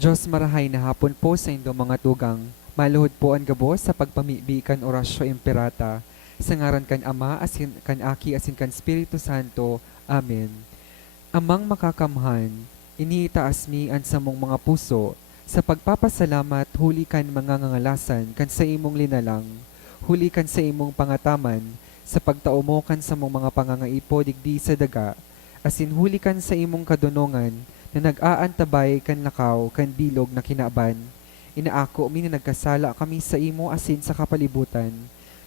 Diyos marahay na hapon po sa inyong mga tugang. Maluhod po ang gabo sa pagpamibikan orasyo imperata. Sa ngaran kan Ama, asin kan Aki, asin kan Espiritu Santo. Amen. Amang makakamhan, iniitaas mi an samong mga puso, sa pagpapasalamat huli kan mga ngangalasan kan sa imong linalang, huli kan sa imong pangataman, sa pagtao mo kan sa mong mga pangangaipo digdi sa daga, asin huli kan sa imong kadunongan, na nag-aantabay kan lakaw kan bilog na kinaaban. Inaako mi na nagkasala kami sa imo asin sa kapalibutan.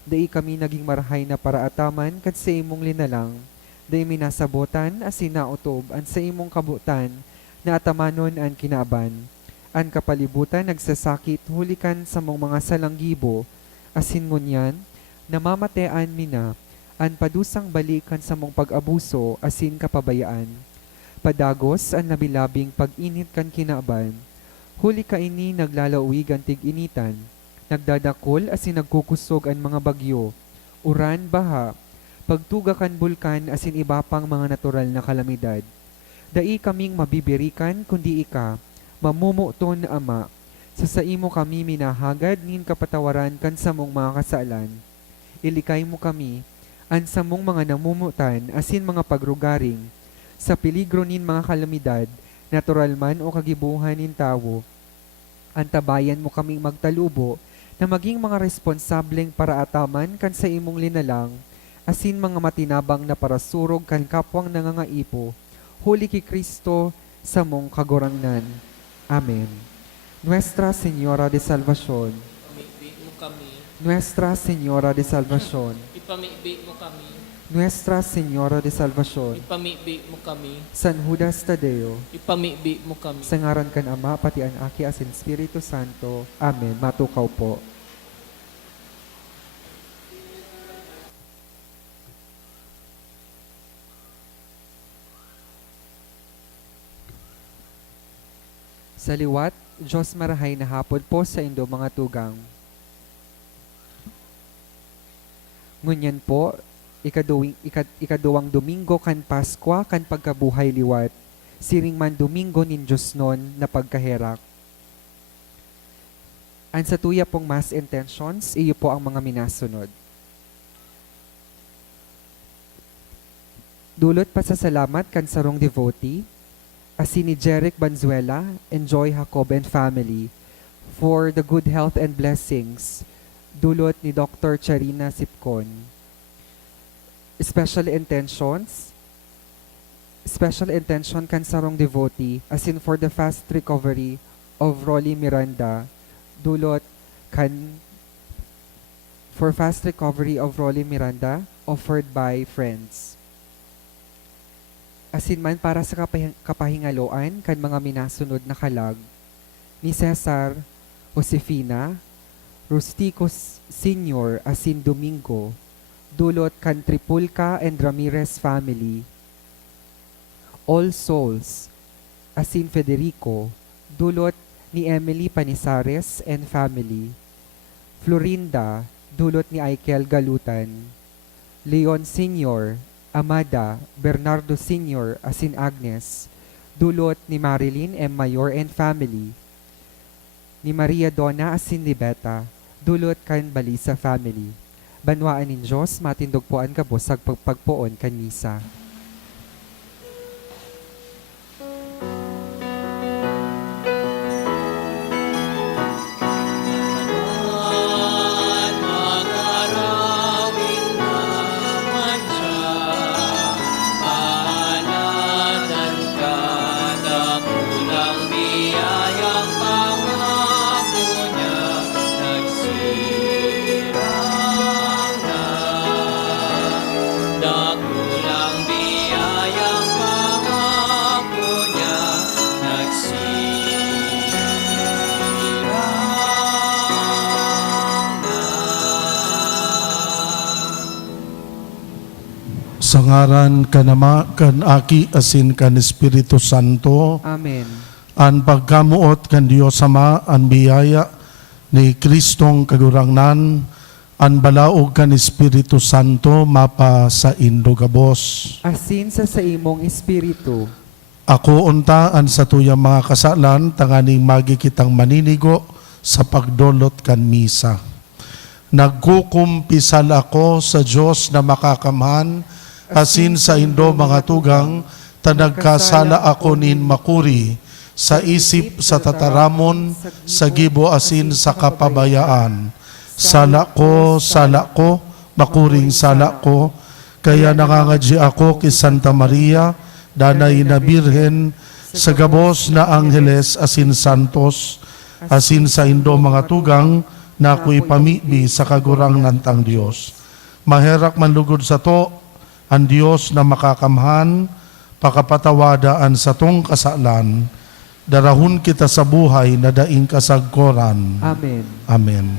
Dai kami naging marahay na paraataman kad sa imong linalang. Dai minasabotan asin nautob an sa imong kabutan na atamanon an kinaaban. An kapalibutan nagsasakit hulikan sa mong mga salanggibo asin ngunyan namamatean mi na an padusang balikan sa mong pag-abuso asin kapabayaan. Padagos ang nabilabing pag-init kan kinaaban. Huli ka ini naglalawig ang tig-initan. Nagdadakol asin nagkukusog ang mga bagyo. Uran, baha. Pagtuga kan bulkan asin iba pang mga natural na kalamidad. Dai kaming mabibirikan kundi ika. Mamumuton na Ama. Sa imo kami minahagad nin kapatawaran kan sa mong mga kasalan. Ilikay mo kami. An sa mong mga namumutan asin mga pagrugaring sa peligro nin mga kalamidad, natural man o kagibuhan nin tawo. Antabayan mo kaming magtalubo na maging mga responsableng paraataman kan sa imong linalang, asin mga matinabang na parasurog kan kapwang nangangaipo, huli ki Kristo sa mong kagurangnan. Amen. Nuestra Señora de Salvación, Ipamigbi mo kami. Nuestra Señora de Salvación, Ipamigbi mo kami. Nuestra Señora de Salvación, Ipamigbi mo kami. San Judas Tadeo, Ipamigbi mo kami. sa ngaran kan Ama, pati ang Aki, asin Espiritu Santo. Amen. Matukaw po. Sa liwat, Diyos marahay na hapon po sa indo mga tugang. Ngunyan po, ikaduwang Domingo kan Paskwa kan pagkabuhay liwat, siring man Domingo nin Diyos non na pagkaherak. Ang sa tuya pong mass intentions, iyo po ang mga minasunod. Dulot pasasalamat kan sarong devotee, asin ni Jeric Banzuela, Enjoy Jacob and family, for the good health and blessings, dulot ni Dr. Charina Sipcon. Special intention kan sarong devotee, as in for the fast recovery of Rolly Miranda, dulot kan for fast recovery of Rolly Miranda, offered by friends. Asin man para sa kapahingaloan kan mga minasunod na kalag ni Cesar, Josefina, Rusticos Sr. asin Domingo, dulot kan Tripulca and Ramirez family. All Souls, asin Federico, dulot ni Emily Panisares and family. Florinda, dulot ni Aikel Galutan. Leon Sr., Amada, Bernardo Sr., asin Agnes, dulot ni Marilyn M. Mayor and family. Ni Maria Donna asin Libeta, dulot kan Balisa family. Banwaan nin Diyos, matindog po ang kabos sa pagpagpoon kan misa. Sa ngaran kan Ama, kan Aki, asin kan Espiritu Santo, Amen. an pagkamuot kan Diyos Ama, an biyaya ni Kristong kagurangnan, an balaog kan Espiritu Santo, mapa sa indogabos. Asin sa imong espiritu, Ako untaan sa tuyang mga kasalan, tanganing magi kitang maninigo sa pagdolot kan misa. Nagkukumpisal ako sa Diyos na makakamhan, asin sa indo mga tugang, tanagkasala ako nin makuri, sa isip, sa tataramon, sa gibo asin sa kapabayaan. Sala ko, makuring sala ko, kaya nangangadji ako kay Santa Maria, danay na Birhen, sa gabos na Angeles asin Santos, asin sa indo mga tugang, na ako'y pamibi sa kagurang nantang Diyos. Maherak manlugod sa to, ang Diyos na makakamhan, pakapatawadaan sa tong kasalan, darahon kita sa buhay na daing kasagkoran. Amen. Amen.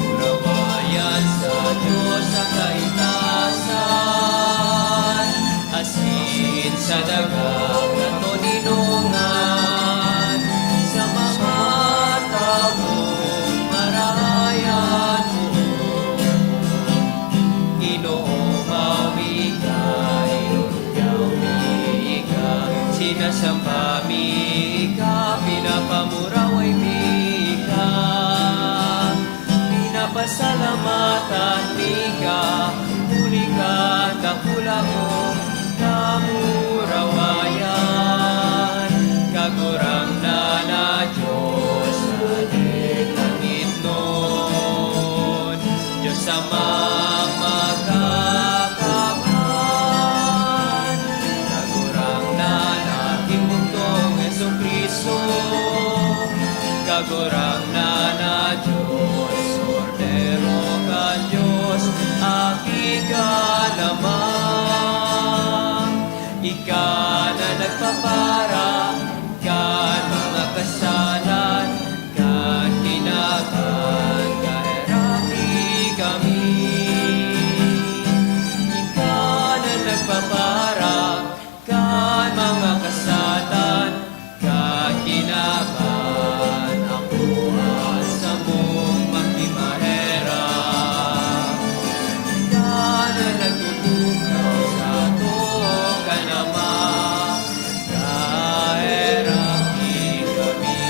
Kaurawayan sa Diyos sa kaitasan, asin sa dagang katoninungan, sa mga taong marayan mo. Ginoo mawi ka, inuyaw mi ka, sinasamba mi ka, pinapamuraway mi ka. Pinapasalamatan mi ka, huli ka, dakula ko, kamurawayan. Kagurang na Diyos, adik langit nun, Diyos amang makakamhan. Kagurang na timugtong Jesucristo, kagurang na Diyos, Cordero ka Diyos, aki ka naman. Ika na nagpapara, kan mga kasalan, kan tinagan, kaheraki kami. Ika na nagpapara, kan mga kasalan, kan tinagan, ako asa mong makimahera. Ika na nagtutukaw sa to ka naman, kaheraki kami.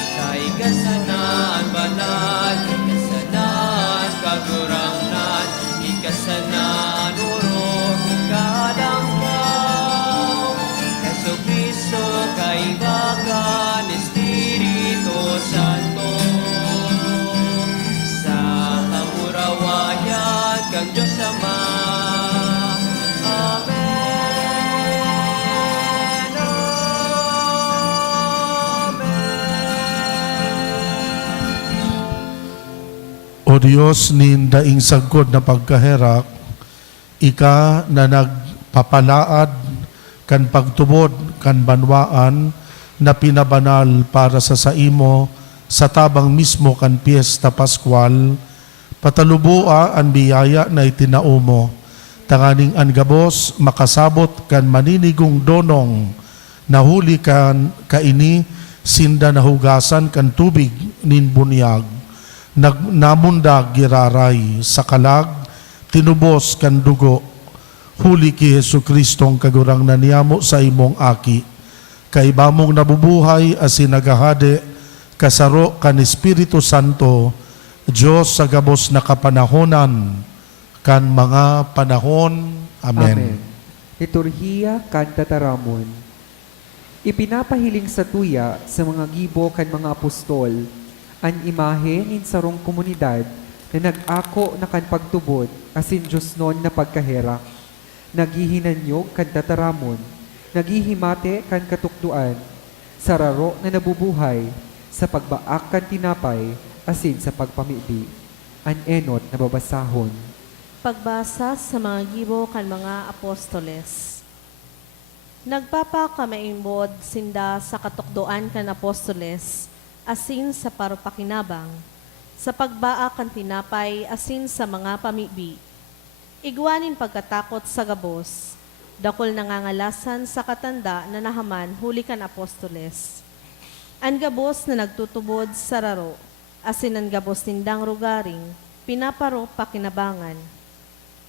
Ika'y kasanaan banal, ikasanaan kagurangnan, ikasanaan uro kadangkaw. Jesu Cristo kaibagan, Espiritu Santo, sa kamurawayan kang Diyos Ama. Amen. Amen. O Diyos, nin daing sagkod na pagkaherak, ika na nagpapalaad kan pagtubod kan banwaan na pinabanal para sa saimo sa tabang mismo kan Piesta Pascual, patalubua ang biyaya na itinao mo, tanganing an gabos makasabot kan maninigong donong, nahuli kan kaini sinda nahugasan kan tubig nin bunyag, namundag giraray sa kalag, tinubos kan dugo, huli ki Hesu Kristong kagurang naniyamo sa imong aki. Kay bamong nabubuhay asin nagahade kasaro kan Espiritu Santo, Diyos sa gabos na kapanahonan, kan mga panahon. Amen. Liturhiya kan tataramon. Ipinapahiling sa tuya sa mga gibo kan mga apostol, an imahe nin sarong komunidad na nag-ako na kan pagtubod asin Diyos non na pagkaherak. Naghihinanyog kan tataramon, naghihimate kan katukduan, sararo na nabubuhay, sa pagbaak kan tinapay, asin sa pagpamibi. An enot na babasahon. Pagbasa sa mga gibo kan mga apostoles. Nagpapakamaimbod sinda sa katukdoan kan apostoles, asin sa parupakinabang, sa pagbaak kan tinapay, asin sa mga pamibi. Igwanin pagkatakot sa gabos, dakol nangangalasan sa katanda na nahaman huli kan apostoles. Ang gabos na nagtutubod sa raro, asin ang gabos nindang rugaring, pinaparo pakinabangan.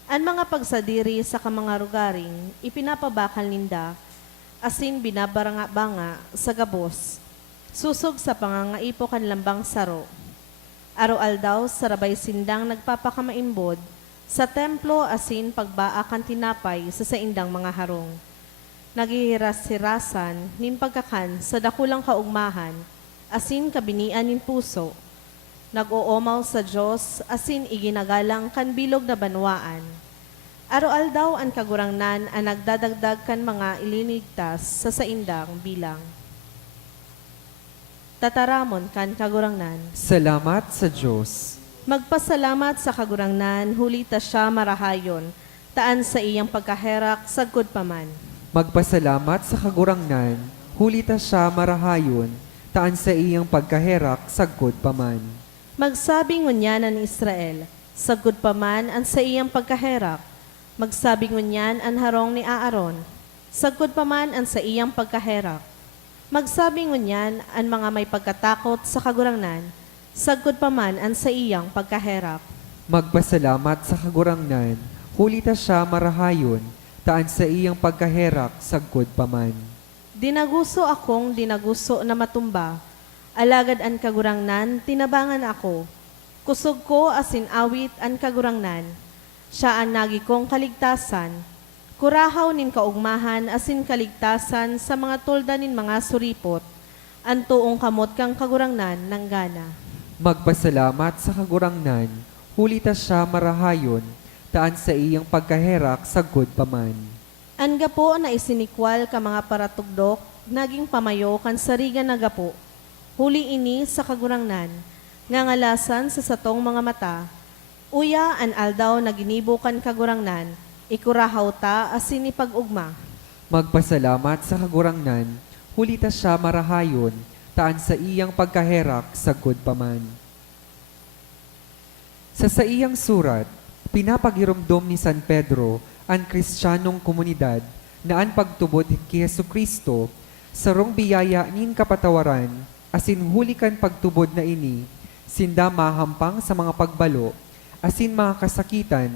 Ang mga pagsadiri sa kamanga rugaring, ipinapabakal ninda, asin binabaranga-banga sa gabos, susog sa pangangaipo kan lambang saro. Araw-aldaw sarabay sindang nagpapakamaimbod, sa templo asin pagbaakan tinapay sa saindang mga harong. Naghihiras-hirasan nin pagkakan sa dakulang kaugmahan, asin kabinian nin puso. Nag-oomaw sa Diyos, asin iginagalang kan bilog na banwaan. Araw-aldaw ang kagurangnan ang nagdadagdag kan mga ilinigtas sa saindang bilang. Tataramon kan kagurangnan. Salamat sa Diyos. Magpasalamat sa kagurangnan, hulita siya marahayon, taan sa iyang pagkaherak, sagkod paman. Magpasalamat sa kagurangnan, hulita siya marahayon, taan sa iyang pagkaherak, sagkod paman. Magsabing ngunyan ang Israel, sagkod paman ang sa iyang pagkaherak. Magsabing ngunyan ang harong ni Aaron, sagkod paman ang sa iyang pagkaherak. Magsabing ngunyan ang mga may pagkatakot sa kagurangnan, sagkod paman ang sa iyang pagkaherak. Magpasalamat sa kagurangnan, hulita siya marahayon, taan sa iyang pagkaherak, sagkod paman. Dinaguso akong dinaguso na matumba, alagad ang kagurangnan, tinabangan ako. Kusog ko asin awit ang kagurangnan, siya ang nagi kong kaligtasan. Kurahaw nin kaugmahan asin kaligtasan sa mga tolda nin mga suripot, ang tuong kamot kang kagurangnan ng gana. Magpasalamat sa kagurangnan, hulita siya marahayon, taan sa iyang pagkaherak, sagkod paman. Ang gapo na isinikwal ka mga paratugdok, naging pamayo kan sarigan na gapo. Huli ini sa kagurangnan, ngangalasan sa satong mga mata. Uya an aldaw na ginibo kan kagurangnan, ikurahaw ta asin ipag-ugma. Magpasalamat sa kagurangnan, hulita siya marahayon, taan sa iyang pagkaherak, sagkod paman. Sa iyang surat, pinapagirumdom ni San Pedro ang Kristiyanong komunidad na ang pagtubod kay Hesu Kristo sarong biyaya nin kapatawaran asin hulikan pagtubod na ini sinda mahampang sa mga pagbalo asin mga kasakitan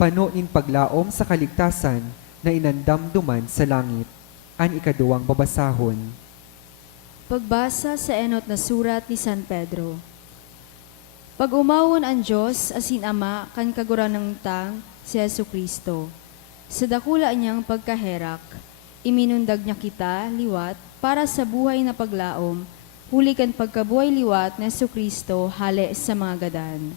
pano nin paglaom sa kaligtasan na inandamduman sa langit. An ikaduwang babasahon. Pagbasa sa enot na surat ni San Pedro. Pag umawon ang Diyos asin Ama kan kaguranang tang si Hesu Kristo. Sa dakula niyang pagkaherak, iminundag niya kita liwat para sa buhay na paglaom, huli kan pagkabuhay liwat ni Hesu Kristo hale sa mga gadan.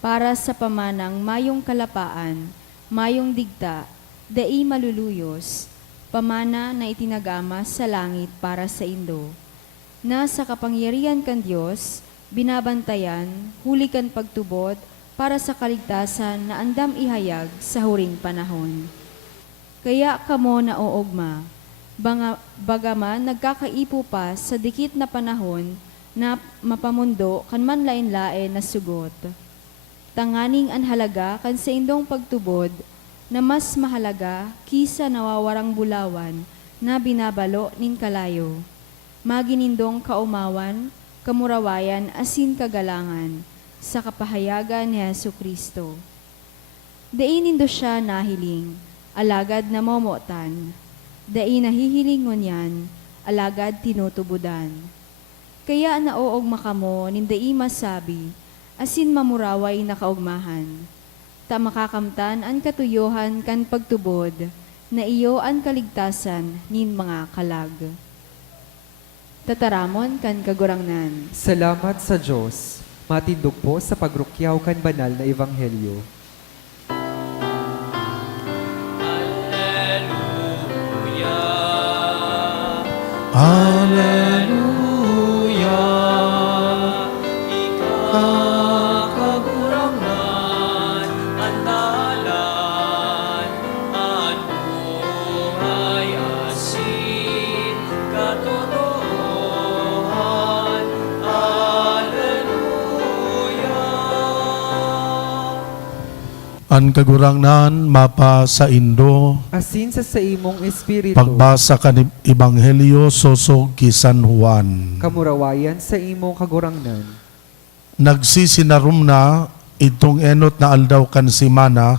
Para sa pamanang mayong kalapaan, mayong digta, dai maluluyos, pamana na itinagama sa langit para sa indo. Na sa kapangyarihan kan Diyos, binabantayan, huli kan pagtubod, para sa kaligtasan na andam ihayag sa huring panahon. Kaya kamo na oogma, bagaman nagkakaipo pa sa dikit na panahon na mapamundo kan man lain-lain na sugot. Tanganing an halaga kan sa indong pagtubod na mas mahalaga kisa nawawarang bulawan na binabalo nin kalayo. Maginindong kaumawan, kamurawayan asin kagalangan sa kapahayagan ni Hesu Kristo. Dainindo siya nahiling, alagad namomotan. Dai nahihilingon yan, alagad tinutubudan. Kaya naoog makamo nindai masabi, asin mamuraway nakaugmahan. Ta makakamtan an katuyohan kan pagtubod, na iyo an kaligtasan nin mga kalag. Tataramon kan kagurangnan. Salamat sa Diyos. Matindog po sa pagrukyaw kan banal na ebanghelyo. Hallelujah. Ikagurangan, andalan, ang buhay asin, katotohan. Hallelujah. An kagurangnan mapa sa Indo, Asin sa imong espiritu, pagbasa kan Ebanghelyo sosog ki San Juan. kamurawayan sa imong kagurangnan. Nagsisinarum na itong enot na aldaw kan simana,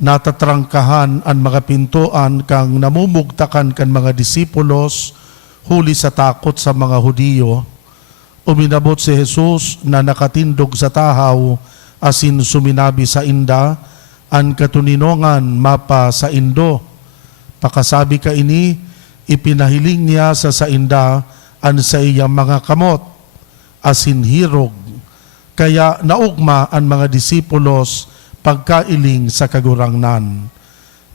natatrangkahan ang mga pintuan kang namumugtakan kan mga disipulos huli sa takot sa mga Hudiyo. Uminabot si Jesus na nakatindog sa tahaw asin suminabi sa inda, an katuninongan mapa sa Indo. Pakasabi ka ini, ipinahiling niya sa sainda an sa iyang mga kamot, asin hirog. Kaya naugma ang mga disipulos pagkailing sa kagurangnan.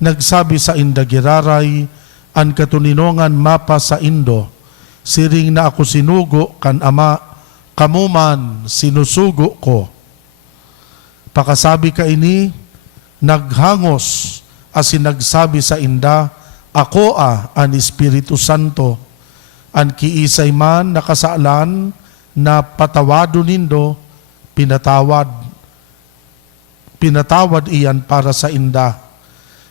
Nagsabi sa inda giraray, an katuninongan mapa sa Indo, siring na ako sinugo kan ama, kamuman sinusugo ko. Pakasabi ka ini, naghangos asin nagsabi sa inda, ako an Espiritu Santo, an kiisay man nakasaalan na patawado nindo, pinatawad iyan para sa inda.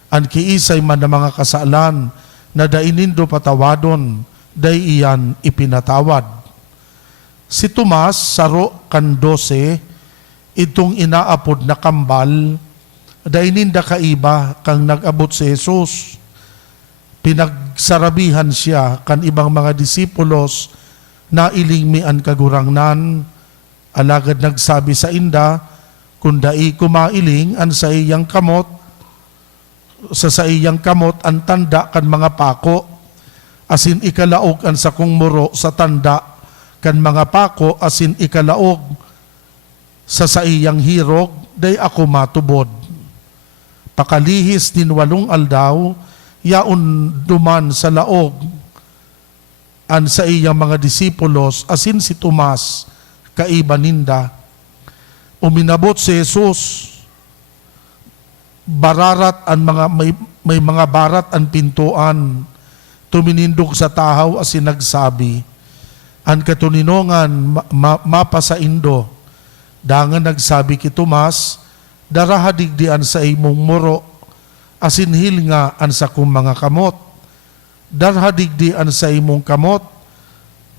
An kiisay man na mga kasaalan na dainindo patawadon, day iyan ipinatawad. Si Tomas, saro kan 12, itong inaapod na kambal, daininda kaiba kang nag-abot si Jesus. Pinagsarabihan siya kan ibang mga disipulos na ilingmi an kagurangnan, alagad nagsabi sa inda, kung dai kumailing an sa iyang kamot, sa iyang kamot ang tanda kan mga pako, asin ikalaog an sa kong muro sa tanda kan mga pako, asin ikalaog sa iyang hirog, day ako matubod. Pakalihis din 8 aldaw, yaon duman sa laog, an sa iyang mga disipulos, asin si Tomas, kaiba ninda. Uminabot si Jesus, bararat an mga, may mga barat an pintuan, tuminindog sa tahaw asin nagsabi, an katuninongan mapa sa Indo, dangan nagsabi ki Tomas, darahadigdian sa imong muro, asin hilnga an sa kong mga kamot. Darahadigdian sa imong kamot,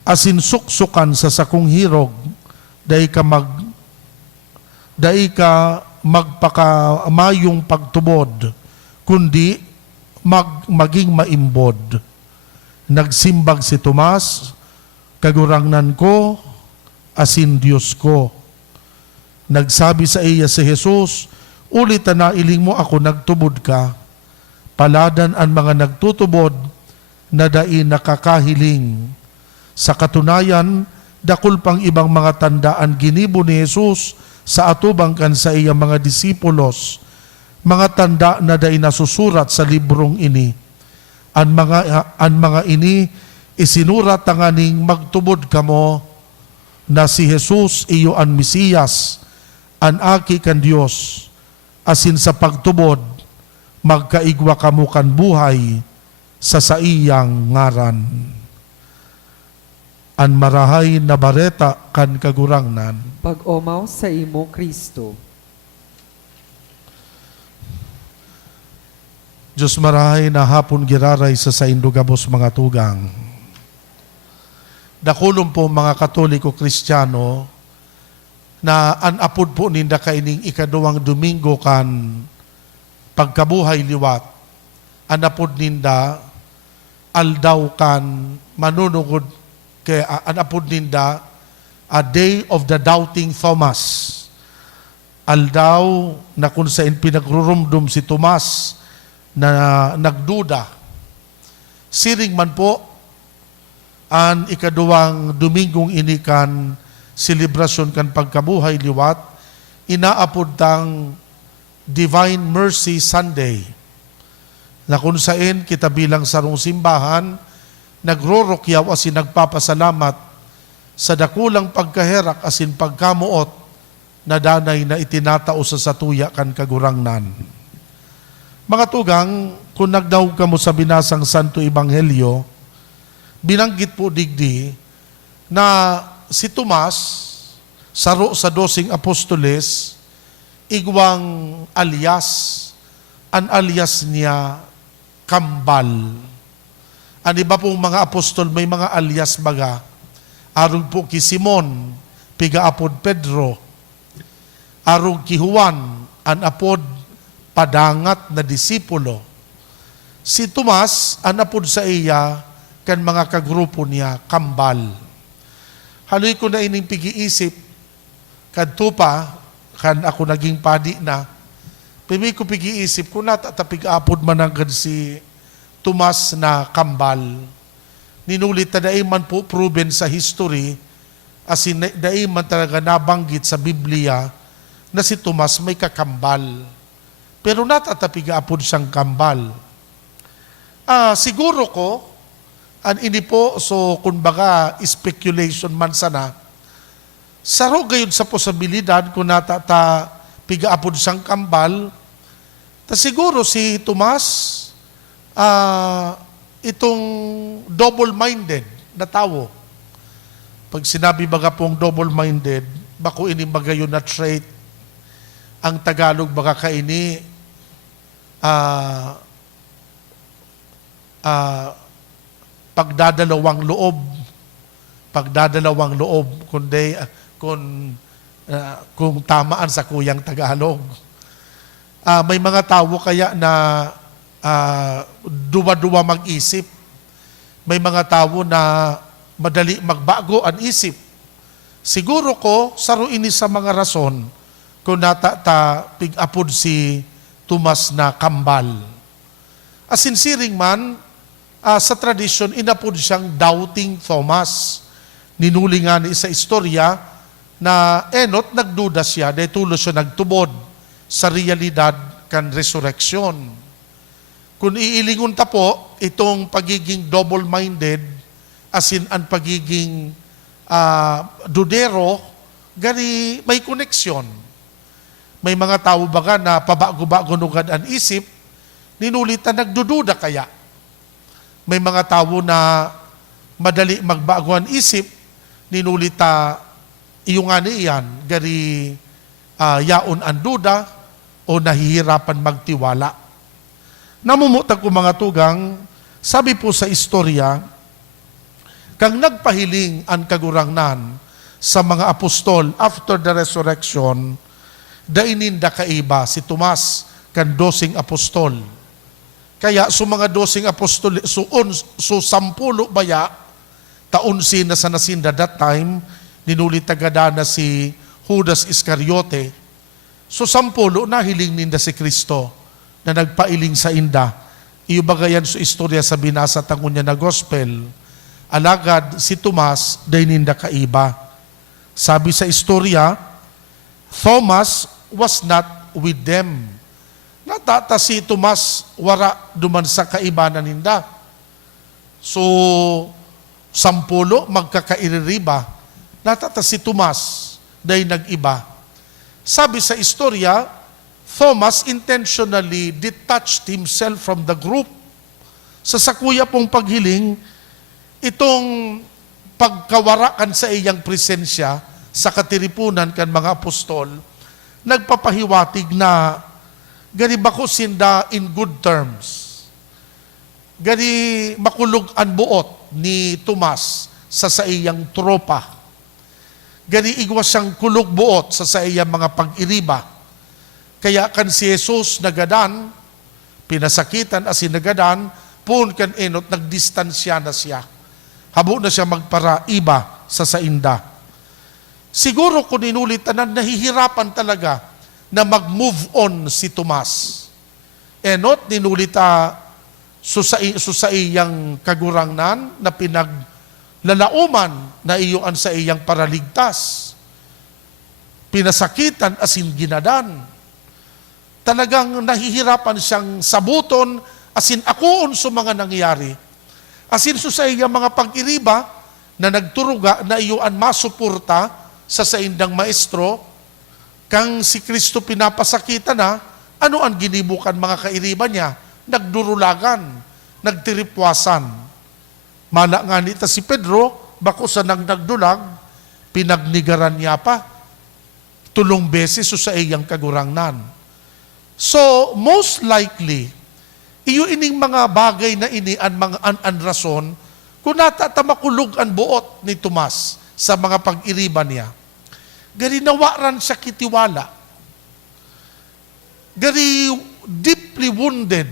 asin suksukan sa sakong hirog, dai ka magpakamayong pagtubod, kundi maging maimbod. Nagsimbag si Tomas, kagurangnan ko, asin Diyos ko. Nagsabi sa iya si Jesus, ulit na iling mo ako nagtubod ka. Paladan ang mga nagtutubod na dai nakakahiling. Sa katunayan, dakul pang ibang mga tandaan ginibo ni Jesus sa atubang kan sa iyang mga disipulos. Mga tanda na dai nasusurat sa librong ini. Ang mga ini isinurat tanganing magtubod kamo na si Jesus iyo ang Mesiyas, an aki kan Dios, asin sa pagtubod, magkaigwa kamo kan buhay sa saiyang ngaran. An marahay na bareta kan kagurangnan. Pag-omaw sa imo, Kristo. Diyos marahay na hapon giraray sa saindo gabos mga tugang. Dakulong po mga Katoliko Kristiyano, na anapod po ninda kaining ikaduwang Domingo kan pagkabuhay liwat, anapod ninda, aldaw kan manunugod, kay anapod ninda, a day of the doubting Thomas. Aldaw na kung saan pinagrurumdum si Tomas na nagduda. Siring man po, ang ikaduwang Domingong inikan selebrasyon kan pagkabuhay liwat, inaapod tang Divine Mercy Sunday, na kung saan kita bilang sarong simbahan, nagrorokyaw asin nagpapasalamat sa dakulang pagkaherak asin pagkamuot na danay na itinatao sa satuya kan kagurangnan. Mga tugang, kung nagdaog ka mo sa binasang Santo Ebanghelyo, binanggit po digdi na si Tomas, saro sa 12 apostoles, igwang alias, an alias niya Kambal. Ang iba pong mga apostol may mga alias baga, arog po ki Simon, piga apod Pedro, arog ki Juan, an apod padangat na disipulo. Si Tomas, an apod sa iya, kan mga kagrupo niya, Kambal. Haloy ko na ining pigi-isip, kadto pa, kan ako naging padi na, pimi ko pigi-isip, kung natatapig-apod mananggan si Tomas na Kambal, ninulit na daig man po proven sa history, as in daig man talaga nabanggit sa Biblia, na si Tomas may kakambal. Pero natatapig-apod siyang kambal. Siguro ko, an ini po, so kumbaga speculation man sana, saro gayon sa posibilidad kung pigaapod siyang kambal, ta siguro si Tomas, itong double-minded na tao. Pag sinabi baga pong double-minded, bako ini magayon na trait, ang Tagalog baga kaini, pagdadalawang loob, kundi kung tamaan sa kuyang Tagalog. May mga tao kaya na duwa-duwa mag-isip. May mga tao na madali magbago ang isip. Siguro ko, saro ini sa mga rason kung pig-apod si Tomas na Kambal. Asinsiring man, sa tradisyon, inapod siyang Doubting Thomas. Ninuli nga ni sa istorya na enot nagduda siya dahil tulo siya nagtubod sa realidad kan resurrection. Kung iilingon ta po, itong pagiging double-minded, asin ang pagiging dudero, gani may koneksyon. May mga tao baga na pabago-bago nugad ang isip, ninulit na nagdududa kaya. May mga tao na madali magbago ang isip, ninulita iyong iyan, gari yaon ang duda o nahihirapan magtiwala. Namumutag ko mga tugang, sabi po sa istorya, kang nagpahiling ang kagurangnan sa mga apostol after the resurrection, daininda kaiba si Tomas kan 12 apostol. Kaya so mga 12 apostol, so 10 baya, taunsin na sa nasinda that time, ninulit tagada na si Judas Iscariote. So 10 na hiling ninda si Kristo na nagpailing sa inda. Iyo bagayan so istorya sa binasa tangon niya na gospel. Alagad si Tomas, daininda kaiba. Sabi sa istorya, Thomas was not with them. Natata si Tomas, wara duman sa kaibanan ninda. So, 10 magkakaiririba. Natata si Tomas, dahil nag-iba. Sabi sa istorya, Thomas intentionally detached himself from the group. Sa sakuya pong paghiling, itong pagkawarakan sa iyang presensya sa katiripunan kan mga apostol, nagpapahiwatig na gani bako sinda in good terms. Gani makulog ang buot ni Tomas sa iyang tropa. Gani igwas siyang kulog buot sa iyang mga pag-iriba. Kaya kan si Jesus nagadan, Pinasakitan as sinagadan, pun kan enot, nagdistansya na siya. Habo na siya magparaiba sa sainda. Siguro kung inulitan na, nahihirapan talaga na mag-move on si Tomas. Enot, ninulita sa iyang kagurangnan na pinaglalauman na iyoan sa iyang paraligtas. Pinasakitan asin ginadan. Talagang nahihirapan siyang sabuton asin akuon sa mga nangyari. Asin sa iyang mga pag-iriba na nagturuga na iyoan masuporta sa saindang maestro, kang si Kristo pinapasakita na, ano ang ginibukan mga kairiba niya? Nagdurulagan, nagtiripwasan. Mala nga nita si Pedro, bako sa nagdulag, pinagnigaran niya pa, 3 beses sa iyang kagurangnan. So, most likely, iyo ining mga bagay na ini ang mga an rason kung natamakulog ang buot ni Tomas sa mga pag-iriba niya. Gari nawaran siya kitiwala. Gari deeply wounded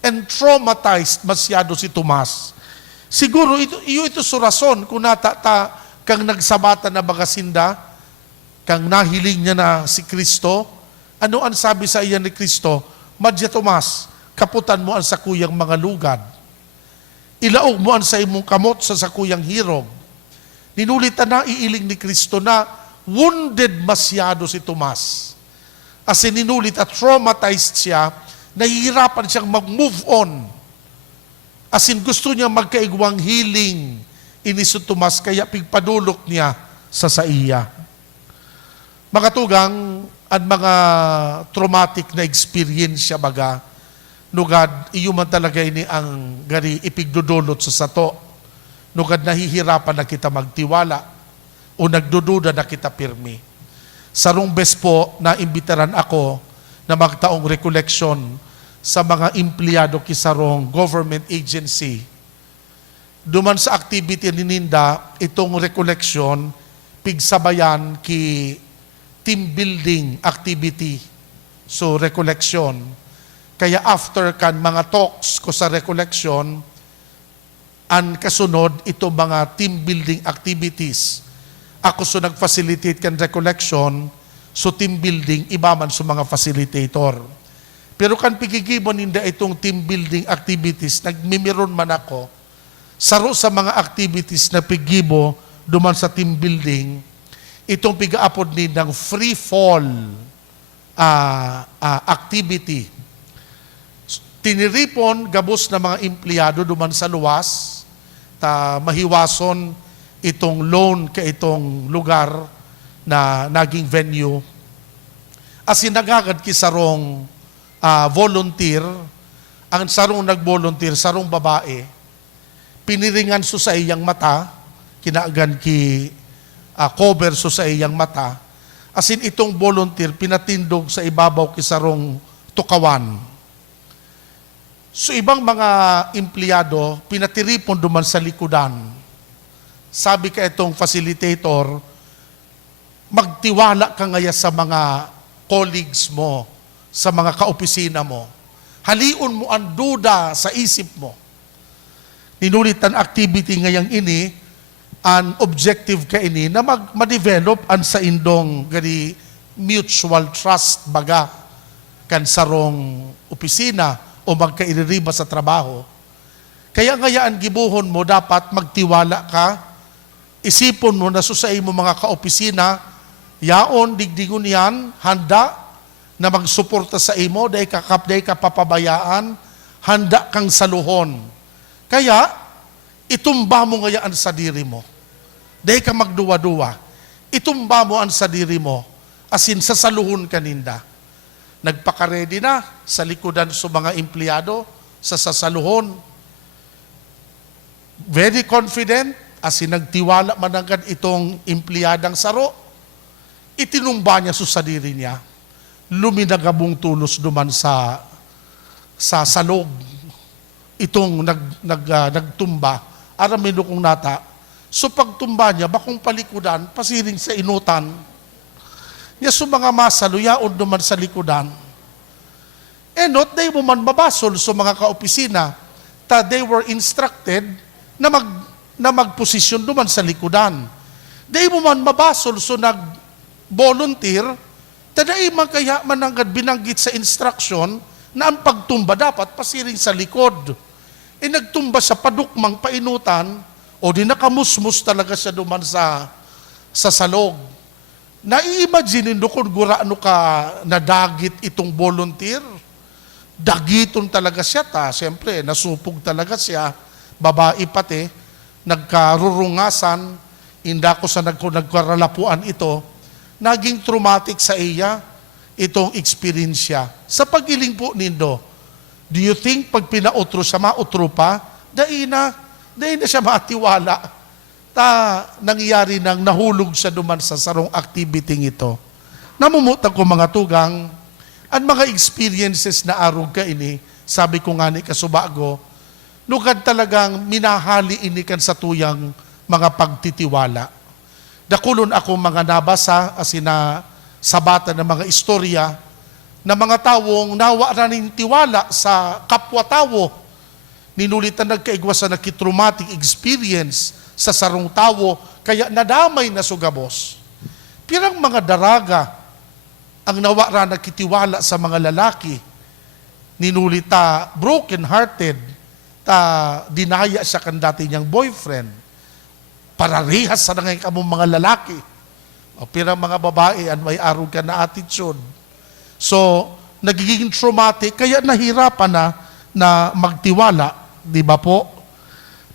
and traumatized masyado si Tomas. Siguro ito sa rason kung kang nagsabata na bagasinda, kang nahiling niya na si Kristo, ano ang sabi sa iya ni Kristo? Madya Tomas, kaputan mo ang sakuyang mga lugad. Ilaog mo ang sa imong kamot sa sakuyang hirog. Ninulitan na iiling ni Kristo na wounded masyado si Tomas. As in, ninulit at traumatized siya, nahihirapan siyang mag-move on. As in, gusto niya magkaigwang healing ini si Tomas, kaya pigpadulok niya sa iya. Mga tugang, ang mga traumatic na experience siya baga, nugad, iyo man talaga ini ang gari ipigdudulot sa sato. Nugad nahihirapan na kita magtiwala o nagdududa na kita pirmi. Sarong bes po na imbitaran ako na magtaong recollection sa mga empleyado kisarong government agency. Duman sa activity ni Ninda, itong recollection, pigsabayan ki team building activity. So, recollection. Kaya after kan mga talks ko sa recollection, ang kasunod, ito mga team building activities. Ako so nag-facilitate kan recollection, so team building, iba man sa mga facilitator. Pero kan pigigibon ninda itong team building activities, nagmimiron man ako, saro sa mga activities na pigibo duman sa team building, itong pigaapod nindang free fall activity. Tiniripon gabos na mga empleyado duman sa luwas, mahiwason itong loan ka itong lugar na naging venue. As in nagagad ki sarong volunteer, ang sarong nag-volunteer, sarong babae, piniringan so sa iyang mata, kinaagan ki cover so sa iyang mata, as in itong volunteer, pinatindog sa ibabaw ki sarong tukawan. So ibang mga empleyado, pinatiripon duman sa likudan. Sabi ka itong facilitator, magtiwala ka ngaya sa mga colleagues mo, sa mga kaopisina mo. Haliun mo ang duda sa isip mo. Ninulitan activity ngayang ini, an objective ka ini, na ma-develop an sa indong gani mutual trust baga kan sarong opisina o magkaiririba sa trabaho. Kaya ngayaan gibuhon mo, dapat magtiwala ka. Isipon mo na susay mo mga kaopisina, yaon, digdigon yan, handa na magsuporta sa imo, day ka papabayaan, handa kang saluhon. Kaya, itumba mo ngayaan sa diri mo. Day ka magduwa-duwa. Itumba mo ang sa diri mo, asin sa saluhon kaninda. Nagpakaredy na sa likudan sa mga empleyado, sa sasaluhon. Very confident, asin nagtiwala mananggan itong empleyadang saro, itinumba niya sa diri niya. Luminagabong tulos duman sa salog. Itong nagtumba, aramin kong nata. So pagtumba niya, bakong palikudan, pasiring sa inutan. Niya sa mga masalo, yaon duman sa likudan. Enot, they mo man mabasol sa mga kaopisina, ta they were instructed na magposisyon duman sa likudan. They mo man mabasol so nag-volunteer, ta dai man kaya mananggad binanggit sa instruction na ang pagtumba dapat pasiring sa likod. Nagtumba sa padukmang painutan, o di nakamusmus talaga siya duman sa salog. Nai-imagine nyo kung gurano ka nadagit itong volunteer. Dagiton talaga siya ta. Siyempre, nasupog talaga siya. Babae pati. Nagkarurungasan. Inda ko sa nagkaralapuan ito. Naging traumatic sa iya itong experience siya. Sa pagiling po nindo, do you think pag pinautro siya, mautro pa? Dahil na siya matiwala. Nangyayari nang nahulog siya duman sa sarong activity ito. Namumutang ko mga tugang, ang mga experiences na arog ka ini, sabi ko nga ni kasubago, nukad talagang minahali ini kan sa tuyang mga pagtitiwala. Dakulon ako mga nabasa, asina sabata ng mga istorya, na mga tawong nawa na tiwala sa kapwa-tawo, ninulitan nagkaigwa sa nakitraumatic experience sa sarong tawo, kaya nadamay na sugabos. Pirang mga daraga ang nawara nagkitiwala sa mga lalaki, ninulita broken-hearted, dinaya siya kan dati niyang boyfriend, pararihas sa nangay kamong mga lalaki. O pirang mga babae, ang may arog ka na attitude. So, nagiging traumatic, kaya nahirapan na magtiwala, di ba po?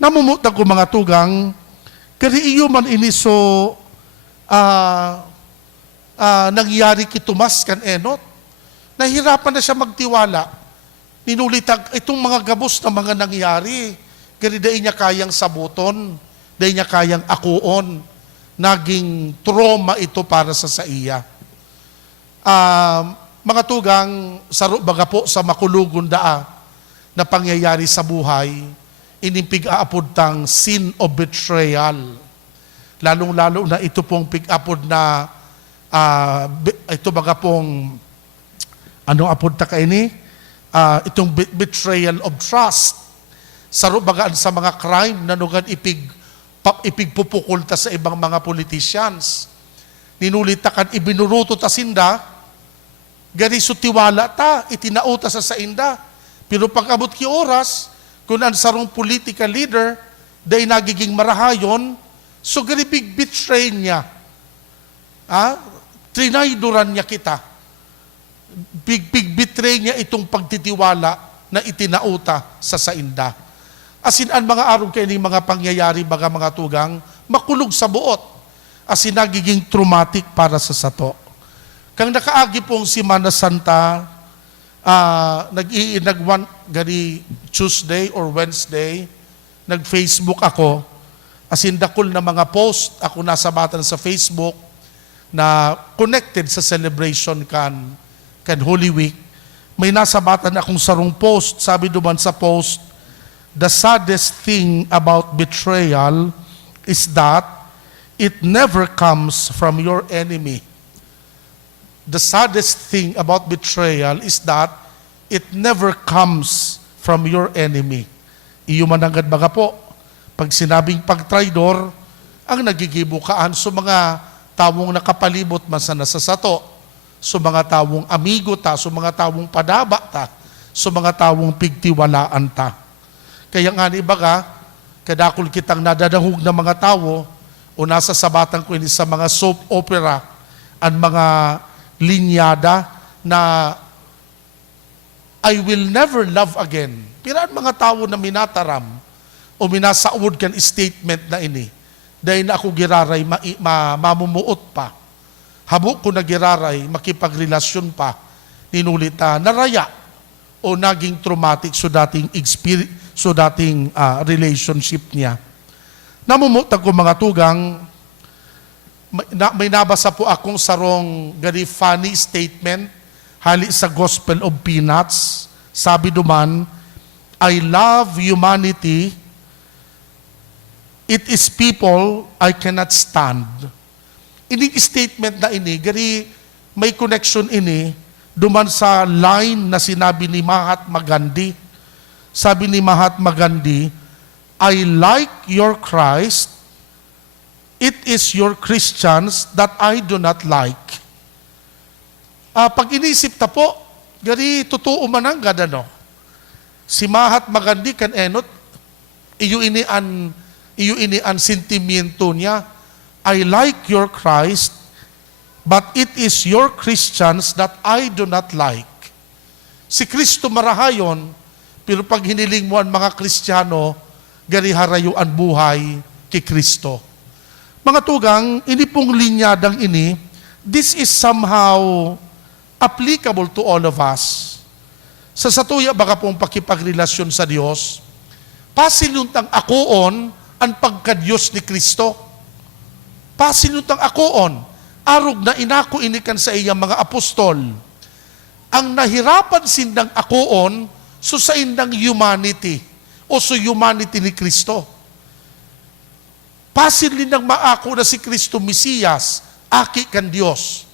Namumutang ko mga tugang, kari iyo man ini so nangyari kitumas kan Enot. Nahirapan na siya magtiwala. Ninulitag itong mga gabos na mga nangyari. Kari dahil niya kayang sabuton, dahil niya kayang akuon. Naging trauma ito para sa iya. Mga tugang, baga po sa makulugon na pangyayari sa buhay, inimpig-aapod tang sin of betrayal. Lalong-lalo na ito pong pig-apod na ito baga pong anong apod ta kaini? Itong betrayal of trust. Saro bagaan sa mga crime na nugan ipigpupukol ta sa ibang mga politicians. Ninulit ta kan ibinuruto ta sinda, gani so tiwala ta, itinauta sa inda. Pero pag-abot ki oras, kung ang sarong political leader, dahil nagiging marahayon, so gani big betray niya. Trinayduran niya kita. Big betray niya itong pagtitiwala na itinauta sa sainda. Asin ang mga araw kayo ng mga pangyayari, mga tugang, makulog sa buot. Asin nagiging traumatic para sa sato. Kang nakaagi pong Semana Santa, gani Tuesday or Wednesday, nag-Facebook ako, asin dakol na mga post, ako nasa batan sa Facebook, na connected sa celebration kan Holy Week. May nasa batan akong sarong post, sabi duman sa post, the saddest thing about betrayal is that it never comes from your enemy. The saddest thing about betrayal is that it never comes from your enemy. Iyo mananggad baga po, pag sinabing pagtraidor, ang nagigibukaan sa mga tawong nakapalibot man sa nasasato, sa mga tawong amigo ta, sa mga tawong padaba ta, sa mga tawong pigtiwalaan ta. Kaya nga ni baga, kadakol kitang nadadahog ng mga tawo, o nasa sabatan ko ini sa mga soap opera, ang mga linyada na I will never love again. Pero ang mga tao na minataram o minasaud kan statement na ini, dahil na ako giraray mamumuot pa. Habo ko na giraray, makipagrelasyon pa, ninulita, naraya o naging traumatic so dating relationship niya. Namumutang ko mga tugang, may nabasa po akong sarong very funny statement hali sa Gospel of Peanuts. Sabi duman, I love humanity. It is people I cannot stand. Ini statement na ini, gari may connection ini duman sa line na sinabi ni Mahatma Gandhi. Sabi ni Mahatma Gandhi, I like your Christ, it is your Christians that I do not like. Pag inisip ta po, gari totoo man ang gadano. Si Mahatma Gandhi kan enot, iyo ini an sentimiento niya, I like your Christ, but it is your Christians that I do not like. Si Kristo marahayon, pero pag hiniling mo ang mga Kristiyano, gari harayuan buhay kay Kristo. Mga tugang, ini pong linyadang ini, this is somehow applicable to all of us. Sa satuya baka pong pakipagrelasyon sa Diyos, pasiluntang akoon ang pagka-Diyos ni Kristo. Pasiluntang akoon, arog na inako inikan sa iyang mga apostol. Ang nahirapan sindang akoon, so sa indang humanity, o so humanity ni Kristo. Pasilin ng maako na si Kristo Mesiyas, aki kan Diyos.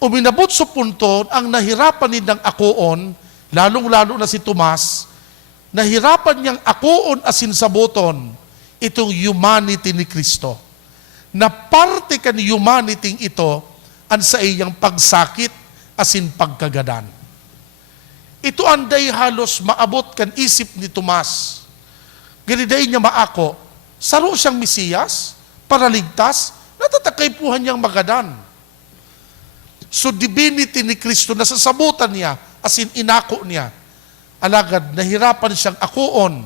Uminabot sa punto, ang nahirapan nindang akoon, lalong-lalo na si Tomas, nahirapan niyang akoon asin saboton, itong humanity ni Kristo. Na parte kan humanity ito, ang sa iyang pagsakit, asin pagkagadan. Ito anday halos maabot kan isip ni Tomas. Ganiday niya maako, saro siyang Mesiyas, para ligtas, natatakaypuhan niyang magadan. So divinity ni Kristo, nasasabutan niya, asin inako niya. Alagad, nahirapan siyang akoon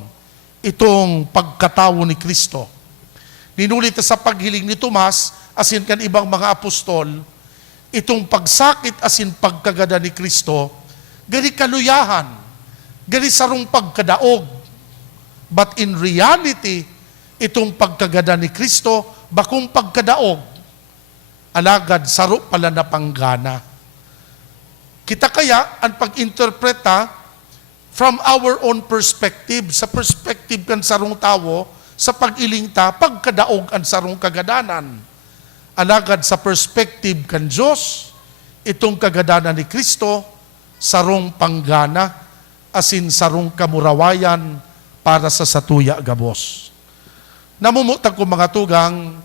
itong pagkatao ni Kristo. Ninulit sa paghiling ni Tomas, asin kan ibang mga apostol, itong pagsakit asin pagkagada ni Kristo, gani kaluyahan, gani sarong pagkadaog. But in reality, itong pagkagada ni Kristo, bakong pagkadaog, alagad saro pala na panggana. Kita kaya ang pag-interpreta from our own perspective, sa perspective kan sarong tao, sa pag-iling ta, pagkadaog ang sarong kagadanan. Alagad sa perspective kan Diyos, itong kagadanan ni Kristo, sarong panggana, asin sarong kamurawayan para sa satuya gabos. Namumutang ko mga tugang,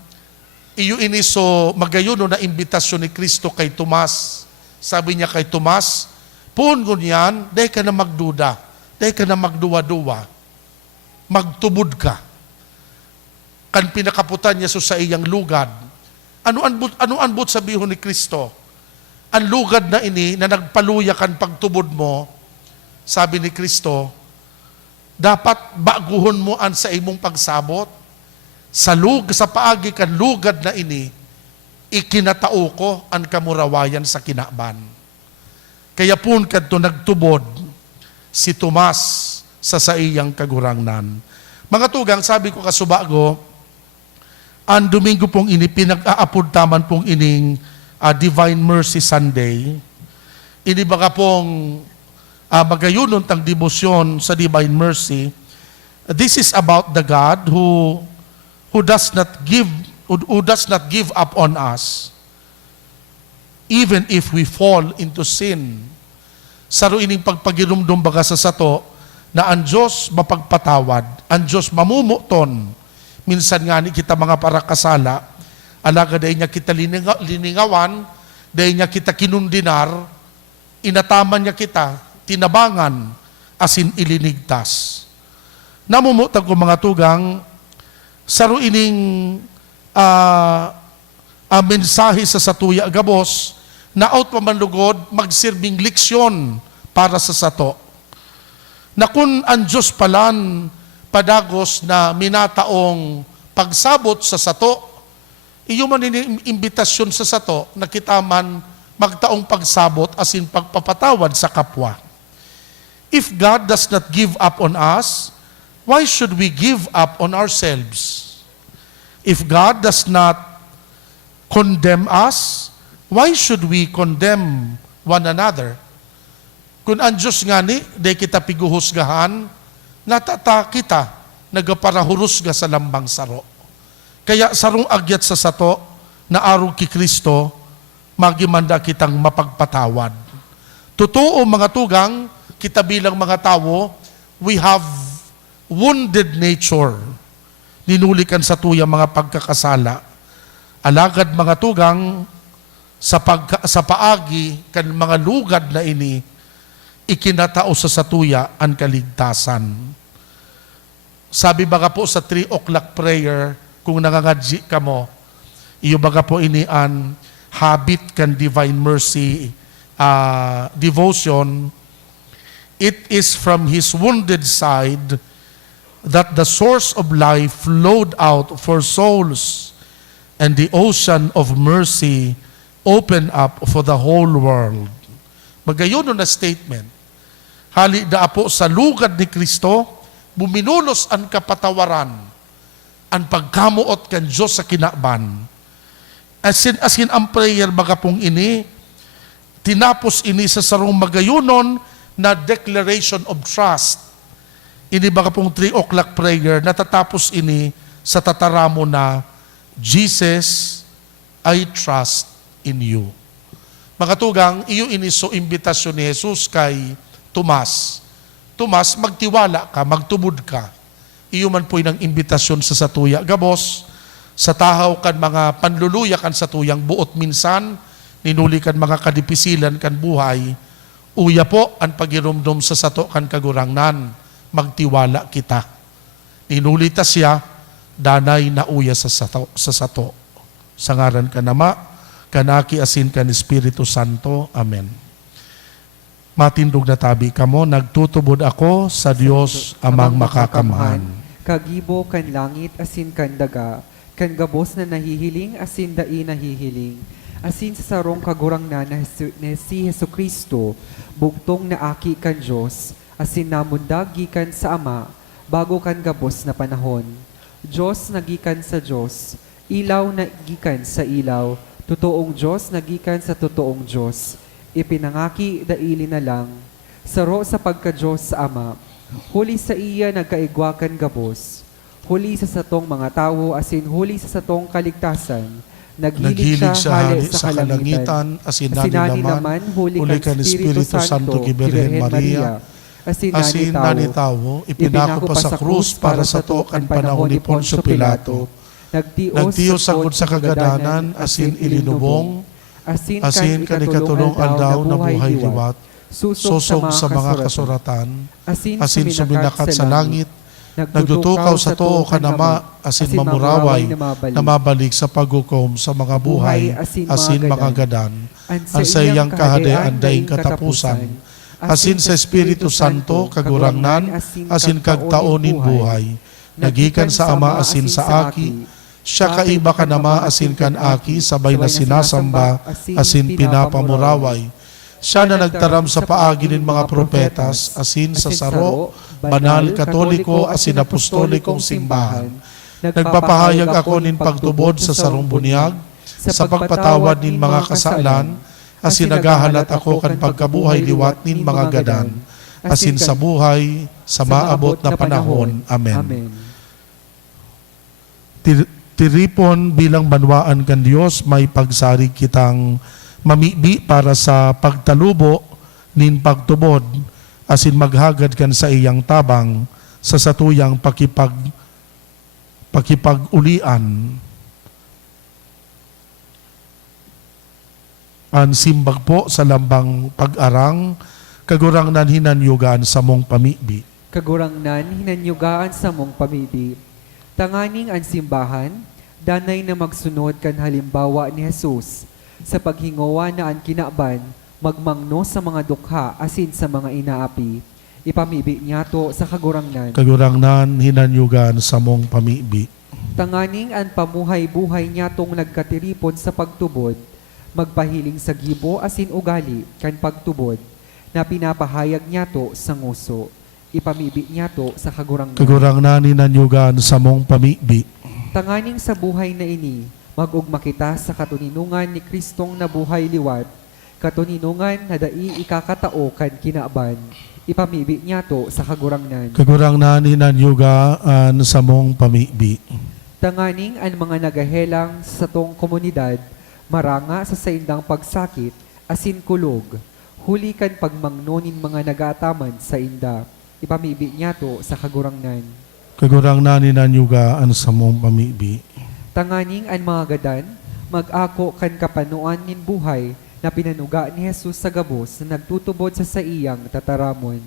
iyo iniso magayon na imbitasyon ni Kristo kay Tomas. Sabi niya kay Tomas, puon ngunyan, dahi ka na magduda, dahi ka na magduwa-duwa, magtubod ka. Kan pinakaputan niya sa iyang lugad. Ano anbut sabihon ni Kristo? Ang lugad na ini na nagpaluya kan pagtubod mo, sabi ni Kristo, dapat baguhon mo an sa imong pagsabot. Sa paagi kan lugad na ini, ikinatao ko ang kamurawayan sa kinaban. Kaya pun kadto nagtubod si Tomas sa iyang kagurangnan. Mga tugang, sabi ko kasubago, ang Domingo pong ini, pinag-aapod taman pong ining Divine Mercy Sunday. Ini baka pong magayunon tang debosyon sa Divine Mercy. This is about the God who does not give up on us even if we fall into sin. Saro ining pagpagirumdum baga sa sato na ang Diyos mapagpatawad, ang Diyos mamumuton. Minsan nga ni kita mga parakasala, alaga dahi niya kita liningawan, dahi niya kita kinundinar, inataman niya kita, tinabangan, asin ilinigtas. Namumutag ko mga tugang, saro ining mensahe sa satuya gabos, na out pamanlugod, magsirbing leksyon para sa sato. Na kung ang Diyos palan, padagos na minataong pagsabot sa sato, iyo man imbitasyon sa sato na kita man magtaong pagsabot asin pagpapatawad sa kapwa. If God does not give up on us, why should we give up on ourselves? If God does not condemn us, why should we condemn one another? Kung ang Diyos nga ni, di kita piguhusgahan, natata kita nagaparahurusga sa lambang saro. Kaya sarong agyat sa sato na araw ki Kristo, magimanda kitang mapagpatawad. Totoo mga tugang, kita bilang mga tao, we have wounded nature. Ninulikan sa tuyang mga pagkakasala. Alagad mga tugang, sa paagi kan mga lugad na ini, ikinatao sa satuya ang kaligtasan. Sabi baga po sa 3 o'clock prayer, kung nangangadji ka mo, iyo baga po ini an habit kan divine mercy devotion. It is from His wounded side that the source of life flowed out for souls, and the ocean of mercy opened up for the whole world. Magayon na statement. Hali da po sa lugad ni Kristo, buminulos ang kapatawaran, ang pagkamuot kan Diyos sa kinaban. Asin ang prayer baga pong ini, tinapos ini sa sarong magayunon na declaration of trust. Ini baga pong 3 o'clock prayer, natatapos ini sa tataramo na, Jesus, I trust in you. Mga tugang, iyo ini so imbitasyon ni Jesus kay Tomas. Tomas, magtiwala ka, magtubod ka. Iyo man po'y ng imbitasyon sa satuya. Gabos, sa tahaw kan mga panluluya kan satuyang buot minsan, ninuli kan mga kadipisilan kan buhay, uya po ang pagirumdum sa sato kan kagurangnan, magtiwala kita. Ninuli ta siya, danay na uya sa sato. Sa ngaran ka nama, kanaki asin kan Espiritu Santo. Amen. Matindog na tabi kamo, nagtutubod ako sa Diyos amang makakamhan. Kagibo kan langit asin kan daga, kan gabos na nahihiling asin dai nahihiling. Asin sa sarong kagurangnan na si Jesucristo, bugtong na aki kan Diyos, asin namundag gikan sa Ama, bago kan gabos na panahon. Diyos nagikan sa Diyos, ilaw na gikan sa ilaw, totoong Diyos nagikan sa totoong Diyos. Ipinangaki daili na lang, saro sa pagka-Diyos sa Ama, huli sa iya nagkaigwakan gabos, huli sa satong mga tao asin huli sa satong kaligtasan, naghilig siya hali sa kalangitan, asinani naman, huli kan Espiritu Santo, Giberhen Maria, asin nanitawo, ipinako pa sa krus para sa to kan panahon ni Poncio Pilato, nagtiyo sagod sa kagadanan, asin ilinubong, asin kanikatulong aldaw na buhay liwat, susog sa mga kasuratan, asin suminakat sa langit, nagdutukaw sa too kanama, asin mamuraway, na mabalik sa paghukom sa mga buhay, asin mga gadan, ang sa iyang kahadean daing katapusan, asin sa Espiritu Santo, kagurangnan, asin kagtaonin buhay, nagikan sa Ama asin sa Aki, siya kaiba ka nama asin kan Aki, sabay na sinasamba, asin pinapamuraway, siya na nagtaram sa paagi ng mga propetas, asin sa saro, banal, katoliko, asin apostolikong simbahan. Nagpapahayag ako nin pagtubod sa sarong bunyag, sa pagpatawad nin mga kasalan, asin nagahalat ako kan pagkabuhay liwat nin mga gadan, asin sa buhay, sa maabot na panahon. Amen. Tiripon bilang banwaan kan Diyos, may pagsari kitang mamibi para sa pagtalubo nin pagtubod, asin maghagad kan sa iyang tabang sa satuyang pakipag-ulian. An simbag po sa lambang pag-arang, kagurangnan hinanyugaan sa mong pamibi. Kagurangnan hinanyugaan sa mong pamibi. Tanganing ang simbahan, danay na magsunod kan halimbawa ni Jesus, sa paghingawa na ang kinaban, magmangno sa mga dukha asin sa mga inaapi. Ipamibi niya to sa kagurangnan. Kagurangnan hinanyugan sa mong pamibi. Tanganing ang pamuhay-buhay niya tong nagkatiripon sa pagtubod, magpahiling sa gibo asin ugali kan pagtubod, na pinapahayag niya to sa nguso. Ipamibi niya to sa kagurangnan. Kagurangnan hinanyugan sa mong pamibi. Tanganing sa buhay na ini, mag-ugma kita sa katuninungan ni Kristong nabuhay liwat, katuninungan na dai ikakatao kan kinaban. Ipamibi niya to sa kagurangnan. Kagurangnan hinanyugaan sa mong pamibi. Tanganing ang mga nagahelang sa tong komunidad, maranga sa saindang pagsakit, asin kulog, huli kan pagmangnonin mga nagataman sa inda, ipamibi niya to sa kagurangnan. Kagurang naninanyugaan sa mong pamibi. Tanganing an mga gadan, mag-ako kan kapanuan nin buhay na pinanuga ni Jesus sa gabos na nagtutubod sa saiyang tataramon.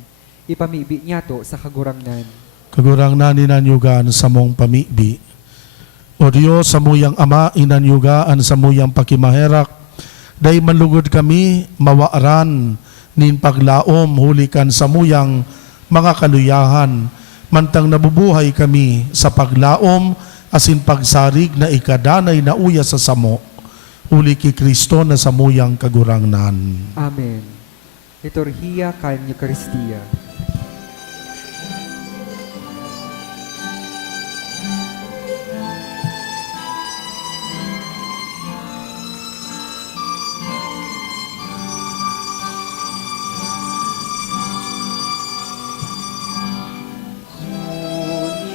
Ipamibi niya to sa kagurangnan. Kagurang naninanyugaan sa mong pamibi. O Diyos, sa muyang Ama, inanyugaan sa muyang pakimaherak, day manlugod kami, mawaaran, nin paglaom, hulikan sa muyang mga kaluyahan, mantang nabubuhay kami sa paglaom, asin pagsarig na ikadanay na uya sa samo, huli ki Kristo na sa muyang kagurangnan. Amen. Liturhiya kan Eucharistia.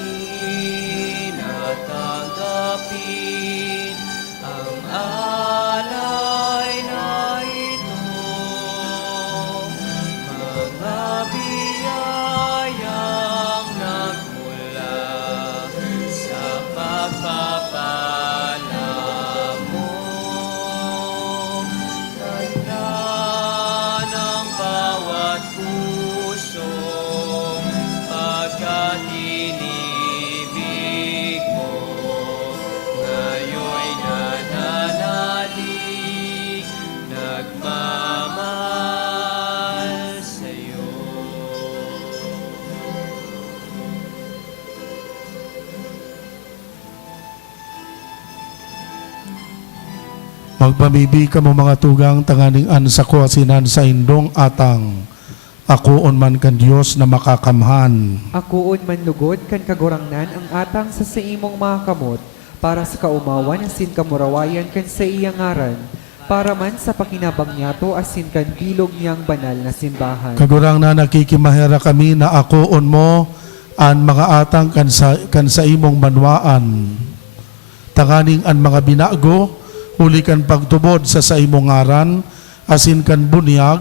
Ngunit natanggapin ang alay na ito, mga biyayang nagmula sa pagpapala mo. Ganda ng bawat puso, pagkat inibig mo, ngayon'y nananalig, nagmamahal sa'yo. Magpamibi ka mo mga tugang tanganing ansa ko asinan sa indong atang. Akoon man kan Diyos na makakamhan. Akoon manlugod kan kagurangnan ang atang sa imong mga kamot, para sa kaumawan asin kamurawayan kan sa iyang ngaran, para man sa pakinabang niya to asin kan bilog niyang banal na simbahan. Kagurang na nakikimahera kami na akoon mo an mga atang kan sa imong banwaan. Tanganing an mga binago, huli kan pagtubod sa imong ngaran, asin kan bunyag,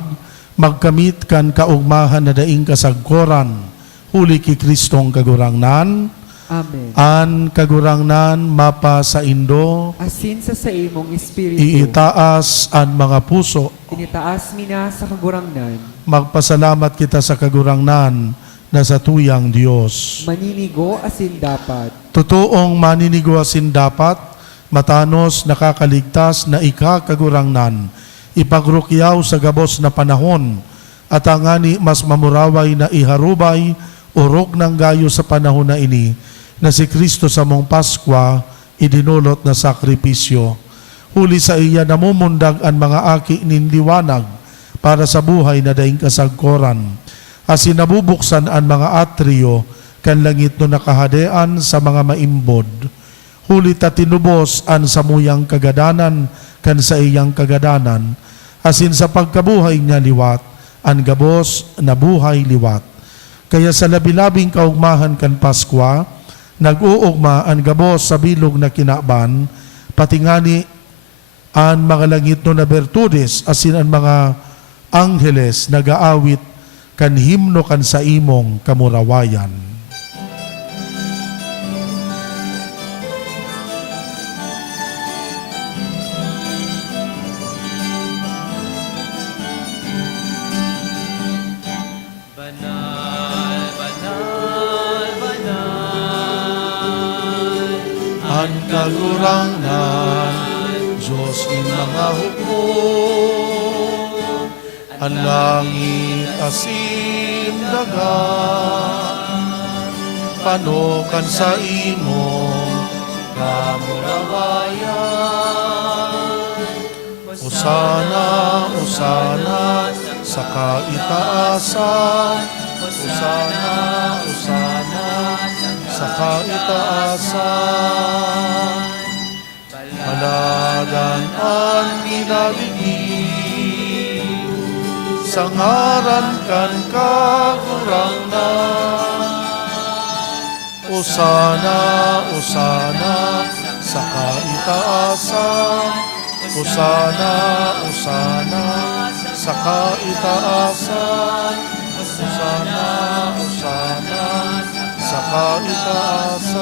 magkamit kan kaugmahan na daing kasagkoran, huli ki Kristong kagurangnan, Amen. an kagurangnan mapa sa indo, Asin sa imong espiritu, iitaas an mga puso. tinitaas mina sa kagurangnan, Magpasalamat kita sa kagurangnan na sa tuyang Diyos. maninigo asin dapat. Totoong maniniguasin dapat, matanos nakakaligtas na ikakagurangnan, ipagrukyaw sa gabos na panahon, at angani mas mamuraway na iharubay, urok ng gayo sa panahon na ini, na si Kristo sa mong Paskwa, idinulot na sakripisyo. Huli sa iya namumundag ang mga aki nindiwanag, para sa buhay na daing kasagkoran. Asin nabubuksan ang mga atriyo, kan langit no nakahadean sa mga maimbod. Huli ta tinubos an samuyang kagadanan, kan sa iyang kagadanan, asin sa pagkabuhay niya liwat, an gabos na buhay liwat. Kaya sa labilabing kaugmahan kan Paskwa, nag-uugma ang gabos sa bilog na kinaban, patingani ang mga langit no na bertudes, asin ang mga angheles nagaawit kan himno kan sa imong kamurawayan. Banal, banal, banal, Ang kagurangnan, Diyos in mga hukom, ang langit asin dagat, panokan sa imong kamurawayan. Usana, usana, sa kaitaasan, usana, usana, sa kaitaasan. Palagan ang ginalingin, sa ngaran kan kagurangnan. Usana, usana, sa kaitaasan, usana, usana, sa kaitaasan. kaitaasan. Hosana, Hosana, sa kaitaasan.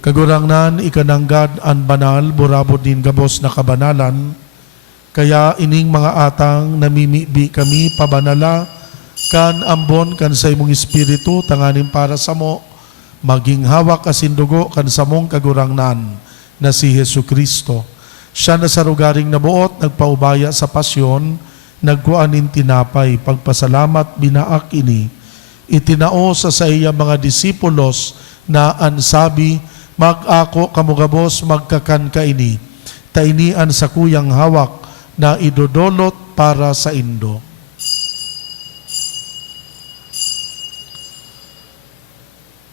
Kagurangnan, ikananggad an banal, burabod din gabos na kabanalan. Kaya ining mga atang namimibi kami pabanala, kan ambon kan sa imong espiritu, tanganin para sa mo, maging hawak asin dugo kan sa mong kagurangnan na si Hesu Kristo. Siya na sa rugaring nabuot, nagpaubaya sa pasyon, nagkuanin tinapay, pagpasalamat binaak ini. Itinao sa iya mga disipulos na ansabi, mag-ako kamugabos magkakan ka ini. Tainian sa kuyang hawak na idodolot para sa indo.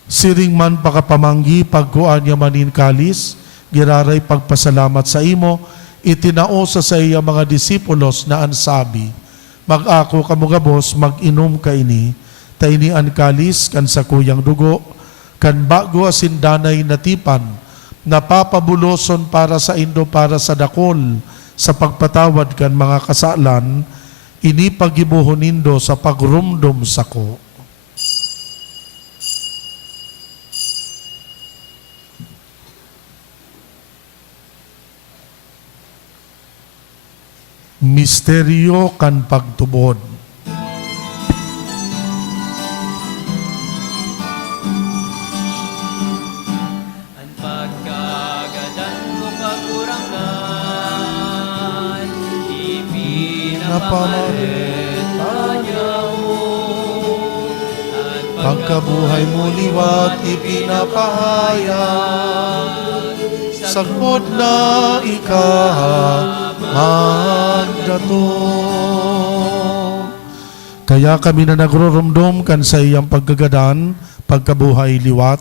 Siring man pakapamanggi pagkuan niya manin kalis, giraray pagpasalamat sa imo, itinao sa iya mga disipulos na ansabi, mag-ako kamugabos mag-inom ka ini, tainian kalis kan sa kuyang dugo, kan bago asin danay natipan, napapabuloson para sa indo para sa dakol, sa pagpatawad kan mga kasalan, ini pagibuhon nindo sa pagrumdum sako. Misteryo kan pagtubod. Ang pagkagadan mo kagurangnan, ipinapamalit mo. Ang Pagkabuhay mo liwat ipinapahayag, sagpod na magdato. Kaya kami na nagrurumdum kan sa iyang paggagadan, pagkabuhay liwat,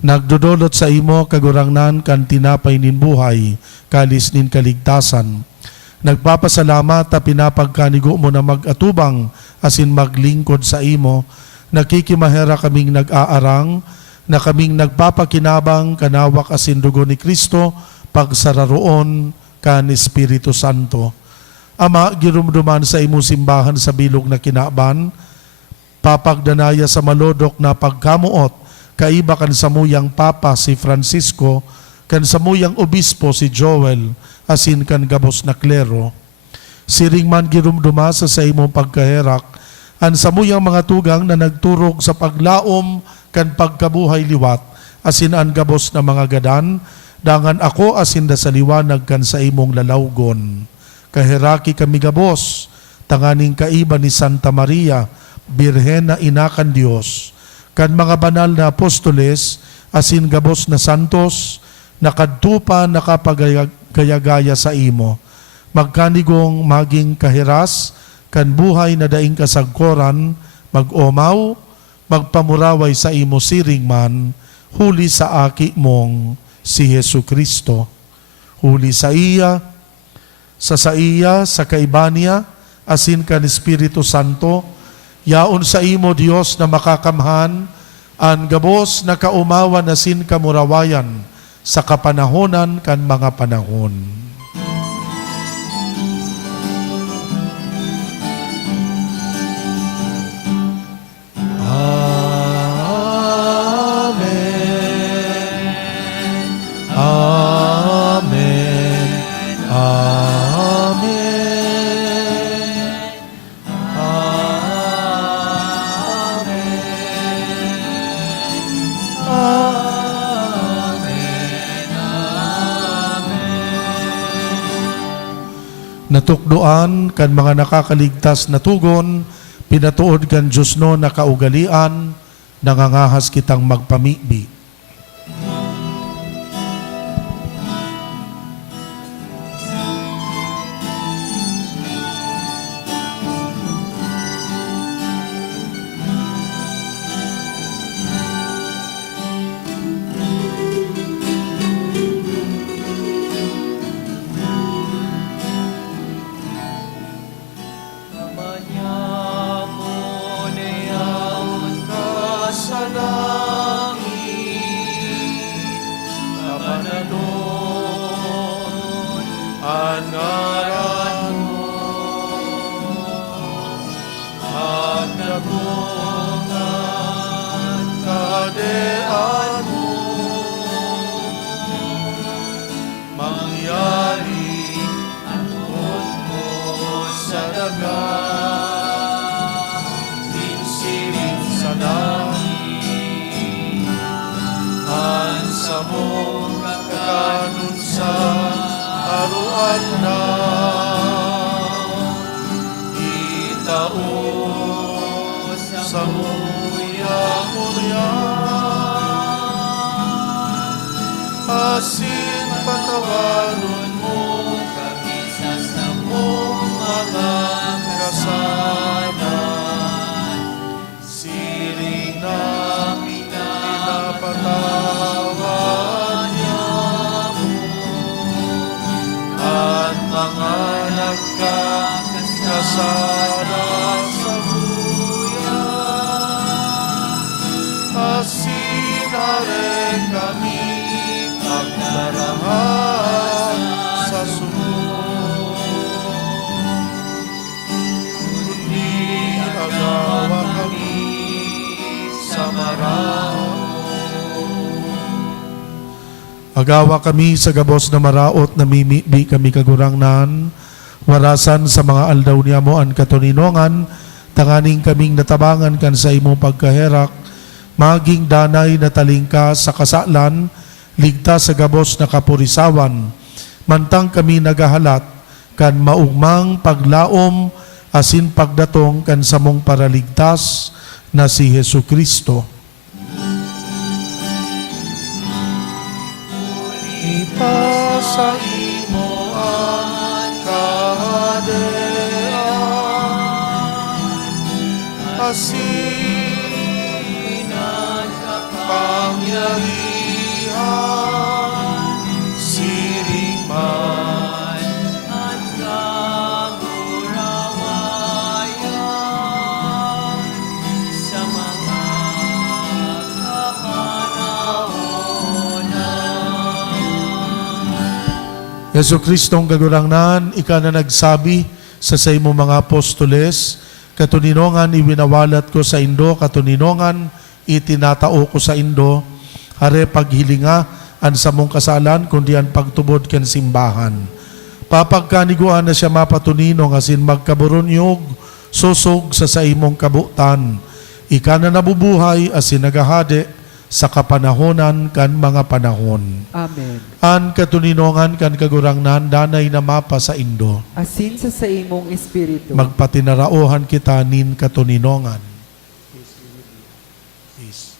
nagdudulot sa imo kagurangnan kan tinapay nin buhay, kalis nin kaligtasan. Nagpapasalamat ta pinapagkanigo mo na mag-atubang asin maglingkod sa imo, nakikimahera kaming nag-aarang, na kaming nagpapakinabang kanawak asin dugo ni Kristo, pagsararoon kan Espiritu Santo. Ama, girumduman sa imo simbahan sa bilog na kinaban, papagdanaya sa malodok na pagkamuot, kaiba kan samuyang Papa si Francisco, kan samuyang Obispo si Joel, asin kan gabos na klero. Siring man girumduma sa imong pagkaherak, an samuyang mga tugang na nagturog sa paglaom kan pagkabuhay liwat, asin an gabos na mga gadan, dangan ako asin da sa liwanag kan sa imong lalawgon. Kahiraki kami gabos, tanganing kaiba ni Santa Maria, Birhen na inakan Diyos, kan mga banal na apostoles, asin gabos na santos, nakadtupa nakapagayagaya sa imo. Magkanigong maging kahiras, kan buhay na daing kasagkoran, mag-omaw, magpamuraway sa imo siring man, huli sa aki mong si Hesu Kristo. Huli sa iya, sa kaibanya, asin kan Espiritu Santo, yaon sa imo Dios na makakamhan, an gabos na kaumawan asin kamurawayan, sa kapanahonan kan mga panahon. Natukdoan kan mga nakakaligtas na tugon, pinatuod kan Diyos no na kaugalian, nangangahas kitang magpamibi. asin patawaron mo kami sa samong mga kasalanan. Siring na pinapatawad niya mo at mga nagkakasala sa buyan. Asin na rin kami pagdarahan sa sunod. Kundi agawa kami sa maraot. Agawa kami sa gabos na maraot na mimibi kami kagurangnan. Warasan sa mga aldaw niya mo ang katuninongan, tanganing kaming natabangan kan sa imong pagkaherak, maging danay na talingkas sa kasalan, ligtas sa gabos na kapurisawan, mantang kami nagahalat, kan maugmang paglaom, asin pagdatong kan samong paraligtas na si Jesucristo. Ipasa imo ang kahadean, asin ang kapangyarihan, siring man at kamurawayan sa mga kapanahonan. Yesu Kristong kagurangnan, ika na nagsabi sa imo mga apostoles, katuninongan iwinawalat ko sa Indo, katuninongan itinatao ko sa Indo, hare paghilinga an sa mong kasalan, kundi an pagtubod ken simbahan. Papagkaniguan na siya mapatuninong asin magkaburunyog, susog sa imong kabutan. Ika na nabubuhay asin nagahade sa kapanahonan kan mga panahon. Amen. An katuninongan kan kagurangnan danay na mapa sa Indo. Asin sa imong espiritu. Magpatinaraohan kita nin katuninongan. Peace.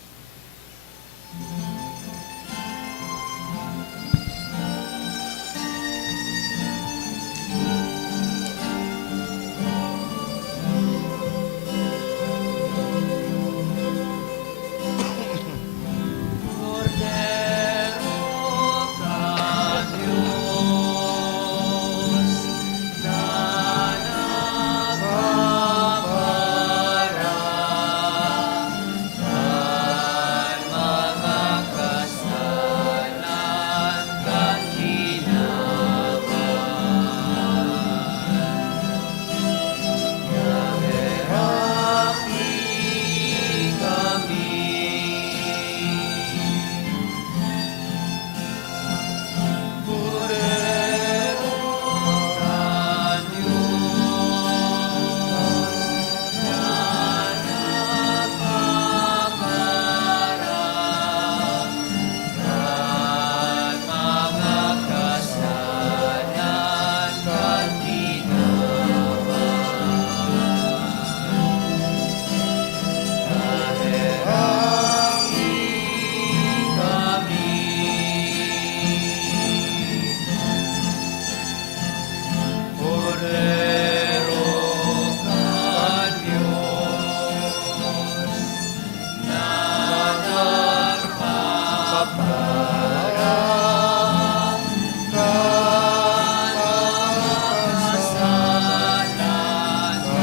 Cordero ka Diyos, na nagpaparang mga kasalan kan Nahirapi kami. Cordero ka Diyos, na nagpaparang mga kasalan kan Cordero ka Diyos, na nagpaparang kasalan kan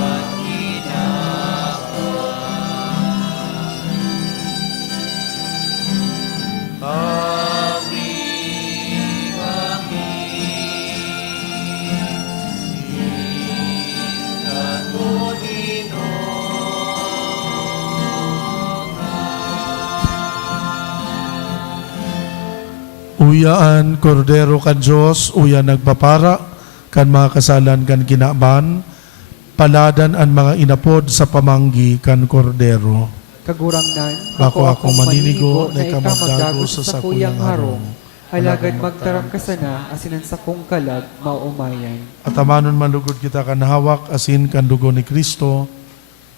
Uyaan, Kordero kan Diyos, uya nagpapara, kan mga kasalan kan kinaban, paladan ang mga inapod sa pamanggi kan Kordero. Kagurangnan, Ako maninigo, na ikamagdago sa sakuyang harong. Alagad magtaram ka sana, asinan sa kong kalag, maumayan. At amanon manlugod kita kan hawak, asin kan dugo ni Kristo,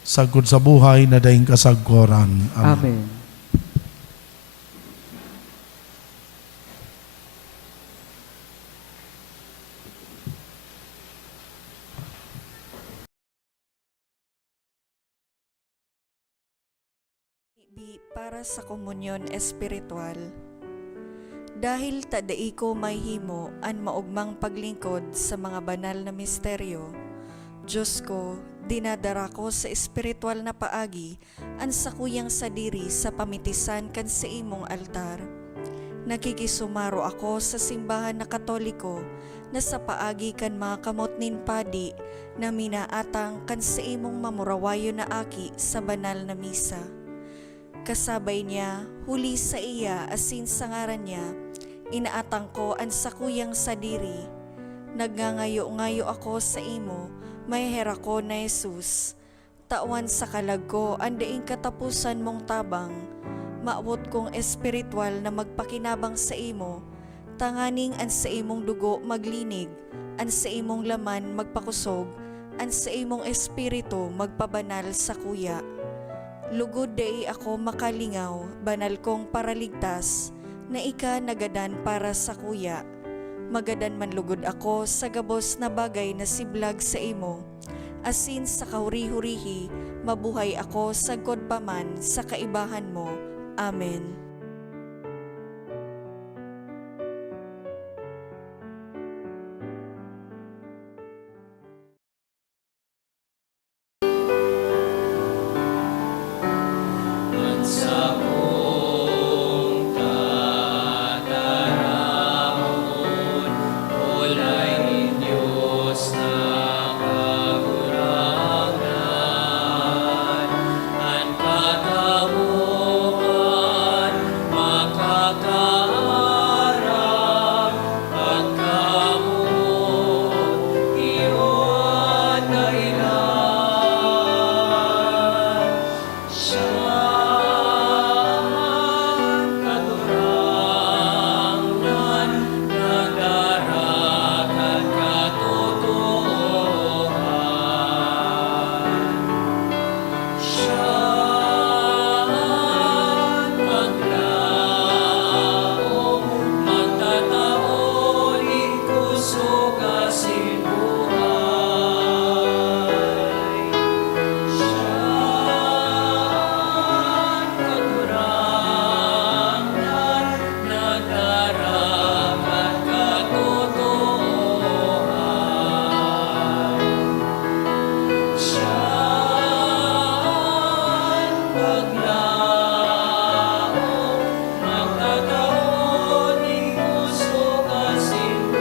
sagod sa buhay na daing kasagkoran. Amen. Amen. pamikbi para sa komunyon espiritual. Dahil tadai ko may himo an maugmang paglingkod sa mga banal na misteryo, Diyos ko, dinadara ko sa espiritual na paagi an sakuyang sadiri sa pamitisan kan sa imong altar. Nakikisumaro ako sa simbahan na Katoliko na sa paagi kan mga kamot nin padi na minaatang kan sa imong mamurawayo na aki sa banal na misa. Kasabay niya, huli sa iya asin sa ngaran niya, inaatang ko ang sakuyang sadiri. Nagngangayo-ngayo ako sa imo, may hera ko na Jesus. Tawan sa kalag ko, andaing katapusan mong tabang, maabot kong espiritual na magpakinabang sa imo, tanganing an sa imong dugo maglinig, an sa imong laman magpakusog, an sa imong espiritu magpabanal sa kuya. Lugod dai ako makalingaw, banal kong paraligtas, na ika nagadan para sa kuya. Magadan man lugod ako sa gabos na bagay na siblag sa imo, asin sa kahuri-hurihi, mabuhay ako sagkod paman sa kaibahan mo. Amen. At sa kong tataramon, ulay Diyos na kagurangan, ang katamuhan makakaarap, pagkamot iyon na ilan. Siyang katurangan, nagdaragat katotohan. Siyang maglaom, magtataon, ikuso kasinbuhay. Siyang katurangan, nagdaragat katotohan. Siyang maglaom, magtataon, ikuso kasinbuhay.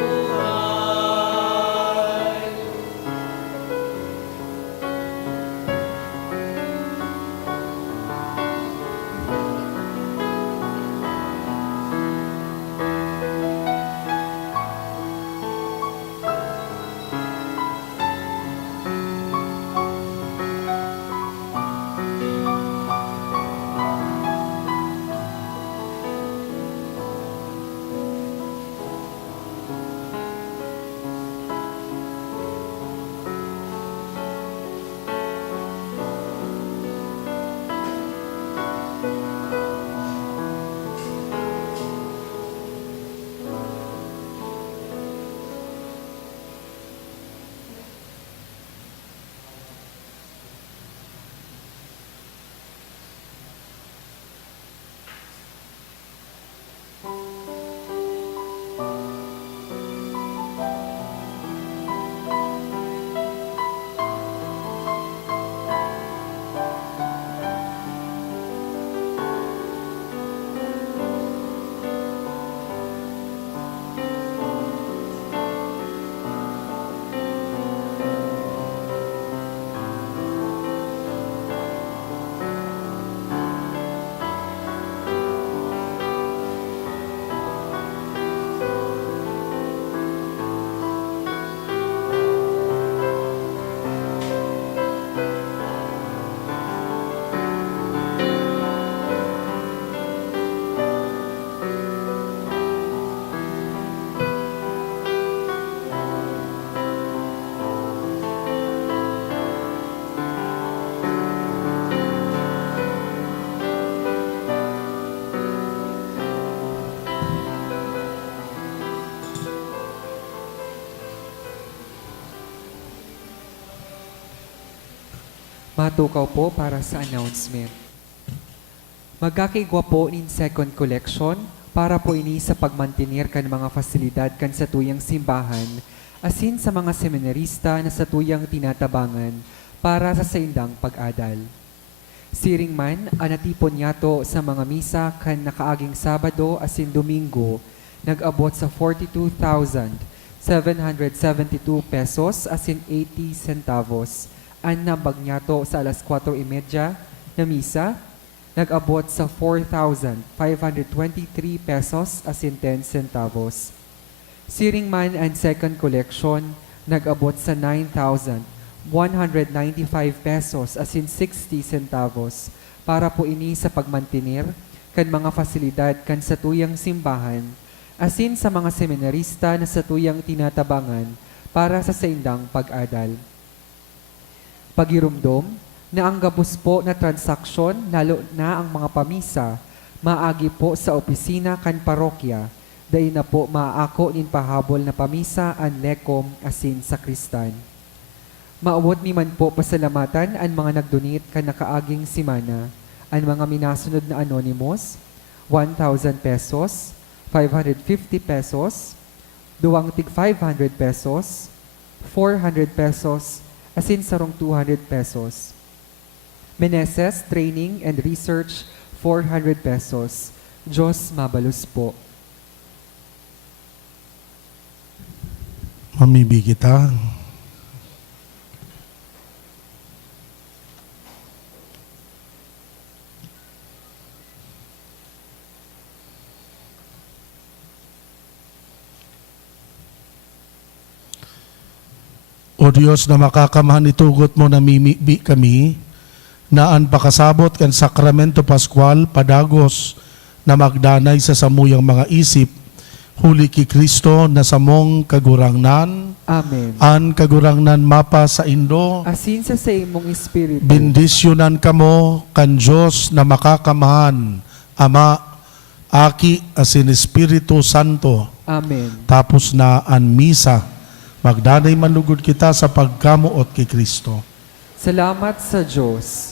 Matukaw po para sa announcement. Magkakaigwa po nin second collection para po ini sa pagmantinir kan mga fasilidad kan sa tuyang simbahan asin sa mga seminarista na sa tuyang tinatabangan para sa saindang pag-adal. Siring man, anatipon yato sa mga misa kan nakaaging Sabado asin Domingo, nag-abot sa 42,772 pesos asin 80 centavos. An nambag nyato sa alas 4:30 na misa, nag-abot sa 4,523 pesos asin 10 centavos. Siring man ang second collection, nag-abot sa 9,195 pesos asin 60 centavos para po ini sa pagmantinir kan mga fasilidad kan sa tuyang simbahan asin sa mga seminarista na sa tuyang tinatabangan para sa saindang pag-adal. Pagirumdom na ang gabos po na transaksyon lalo na ang mga pamisa maagi po sa opisina kan parokya dahil na po maaako nin pahabol na pamisa an lekom asin sakristan. Maawot mi man po pasalamatan ang mga nagdonate kan nakaaging simana, ang mga minasunod na anonymous, 1,000 pesos, 550 pesos, duwang tig 500 pesos, 400 pesos, asin sarong 200 pesos. Meneses, Training and Research, 400 pesos. Diyos mabalus po. Mamibi kita. O Diyos na makakamahan itugot mo na mimibi kami, na ang pakasabot kan Sakramento Pascual padagos na magdanay sa samuyang mga isip, huli ki Kristo na samong kagurangnan, Amen. an kagurangnan mapa sa Indo, Asin sa imong espiritu. bendisyonan kamo kan Diyos na makakamahan, Ama, Aki, asin Espiritu Santo. Amen. Tapos na ang misa, magdanay manlugod kita sa pagkamuot kay Kristo. Salamat sa Diyos.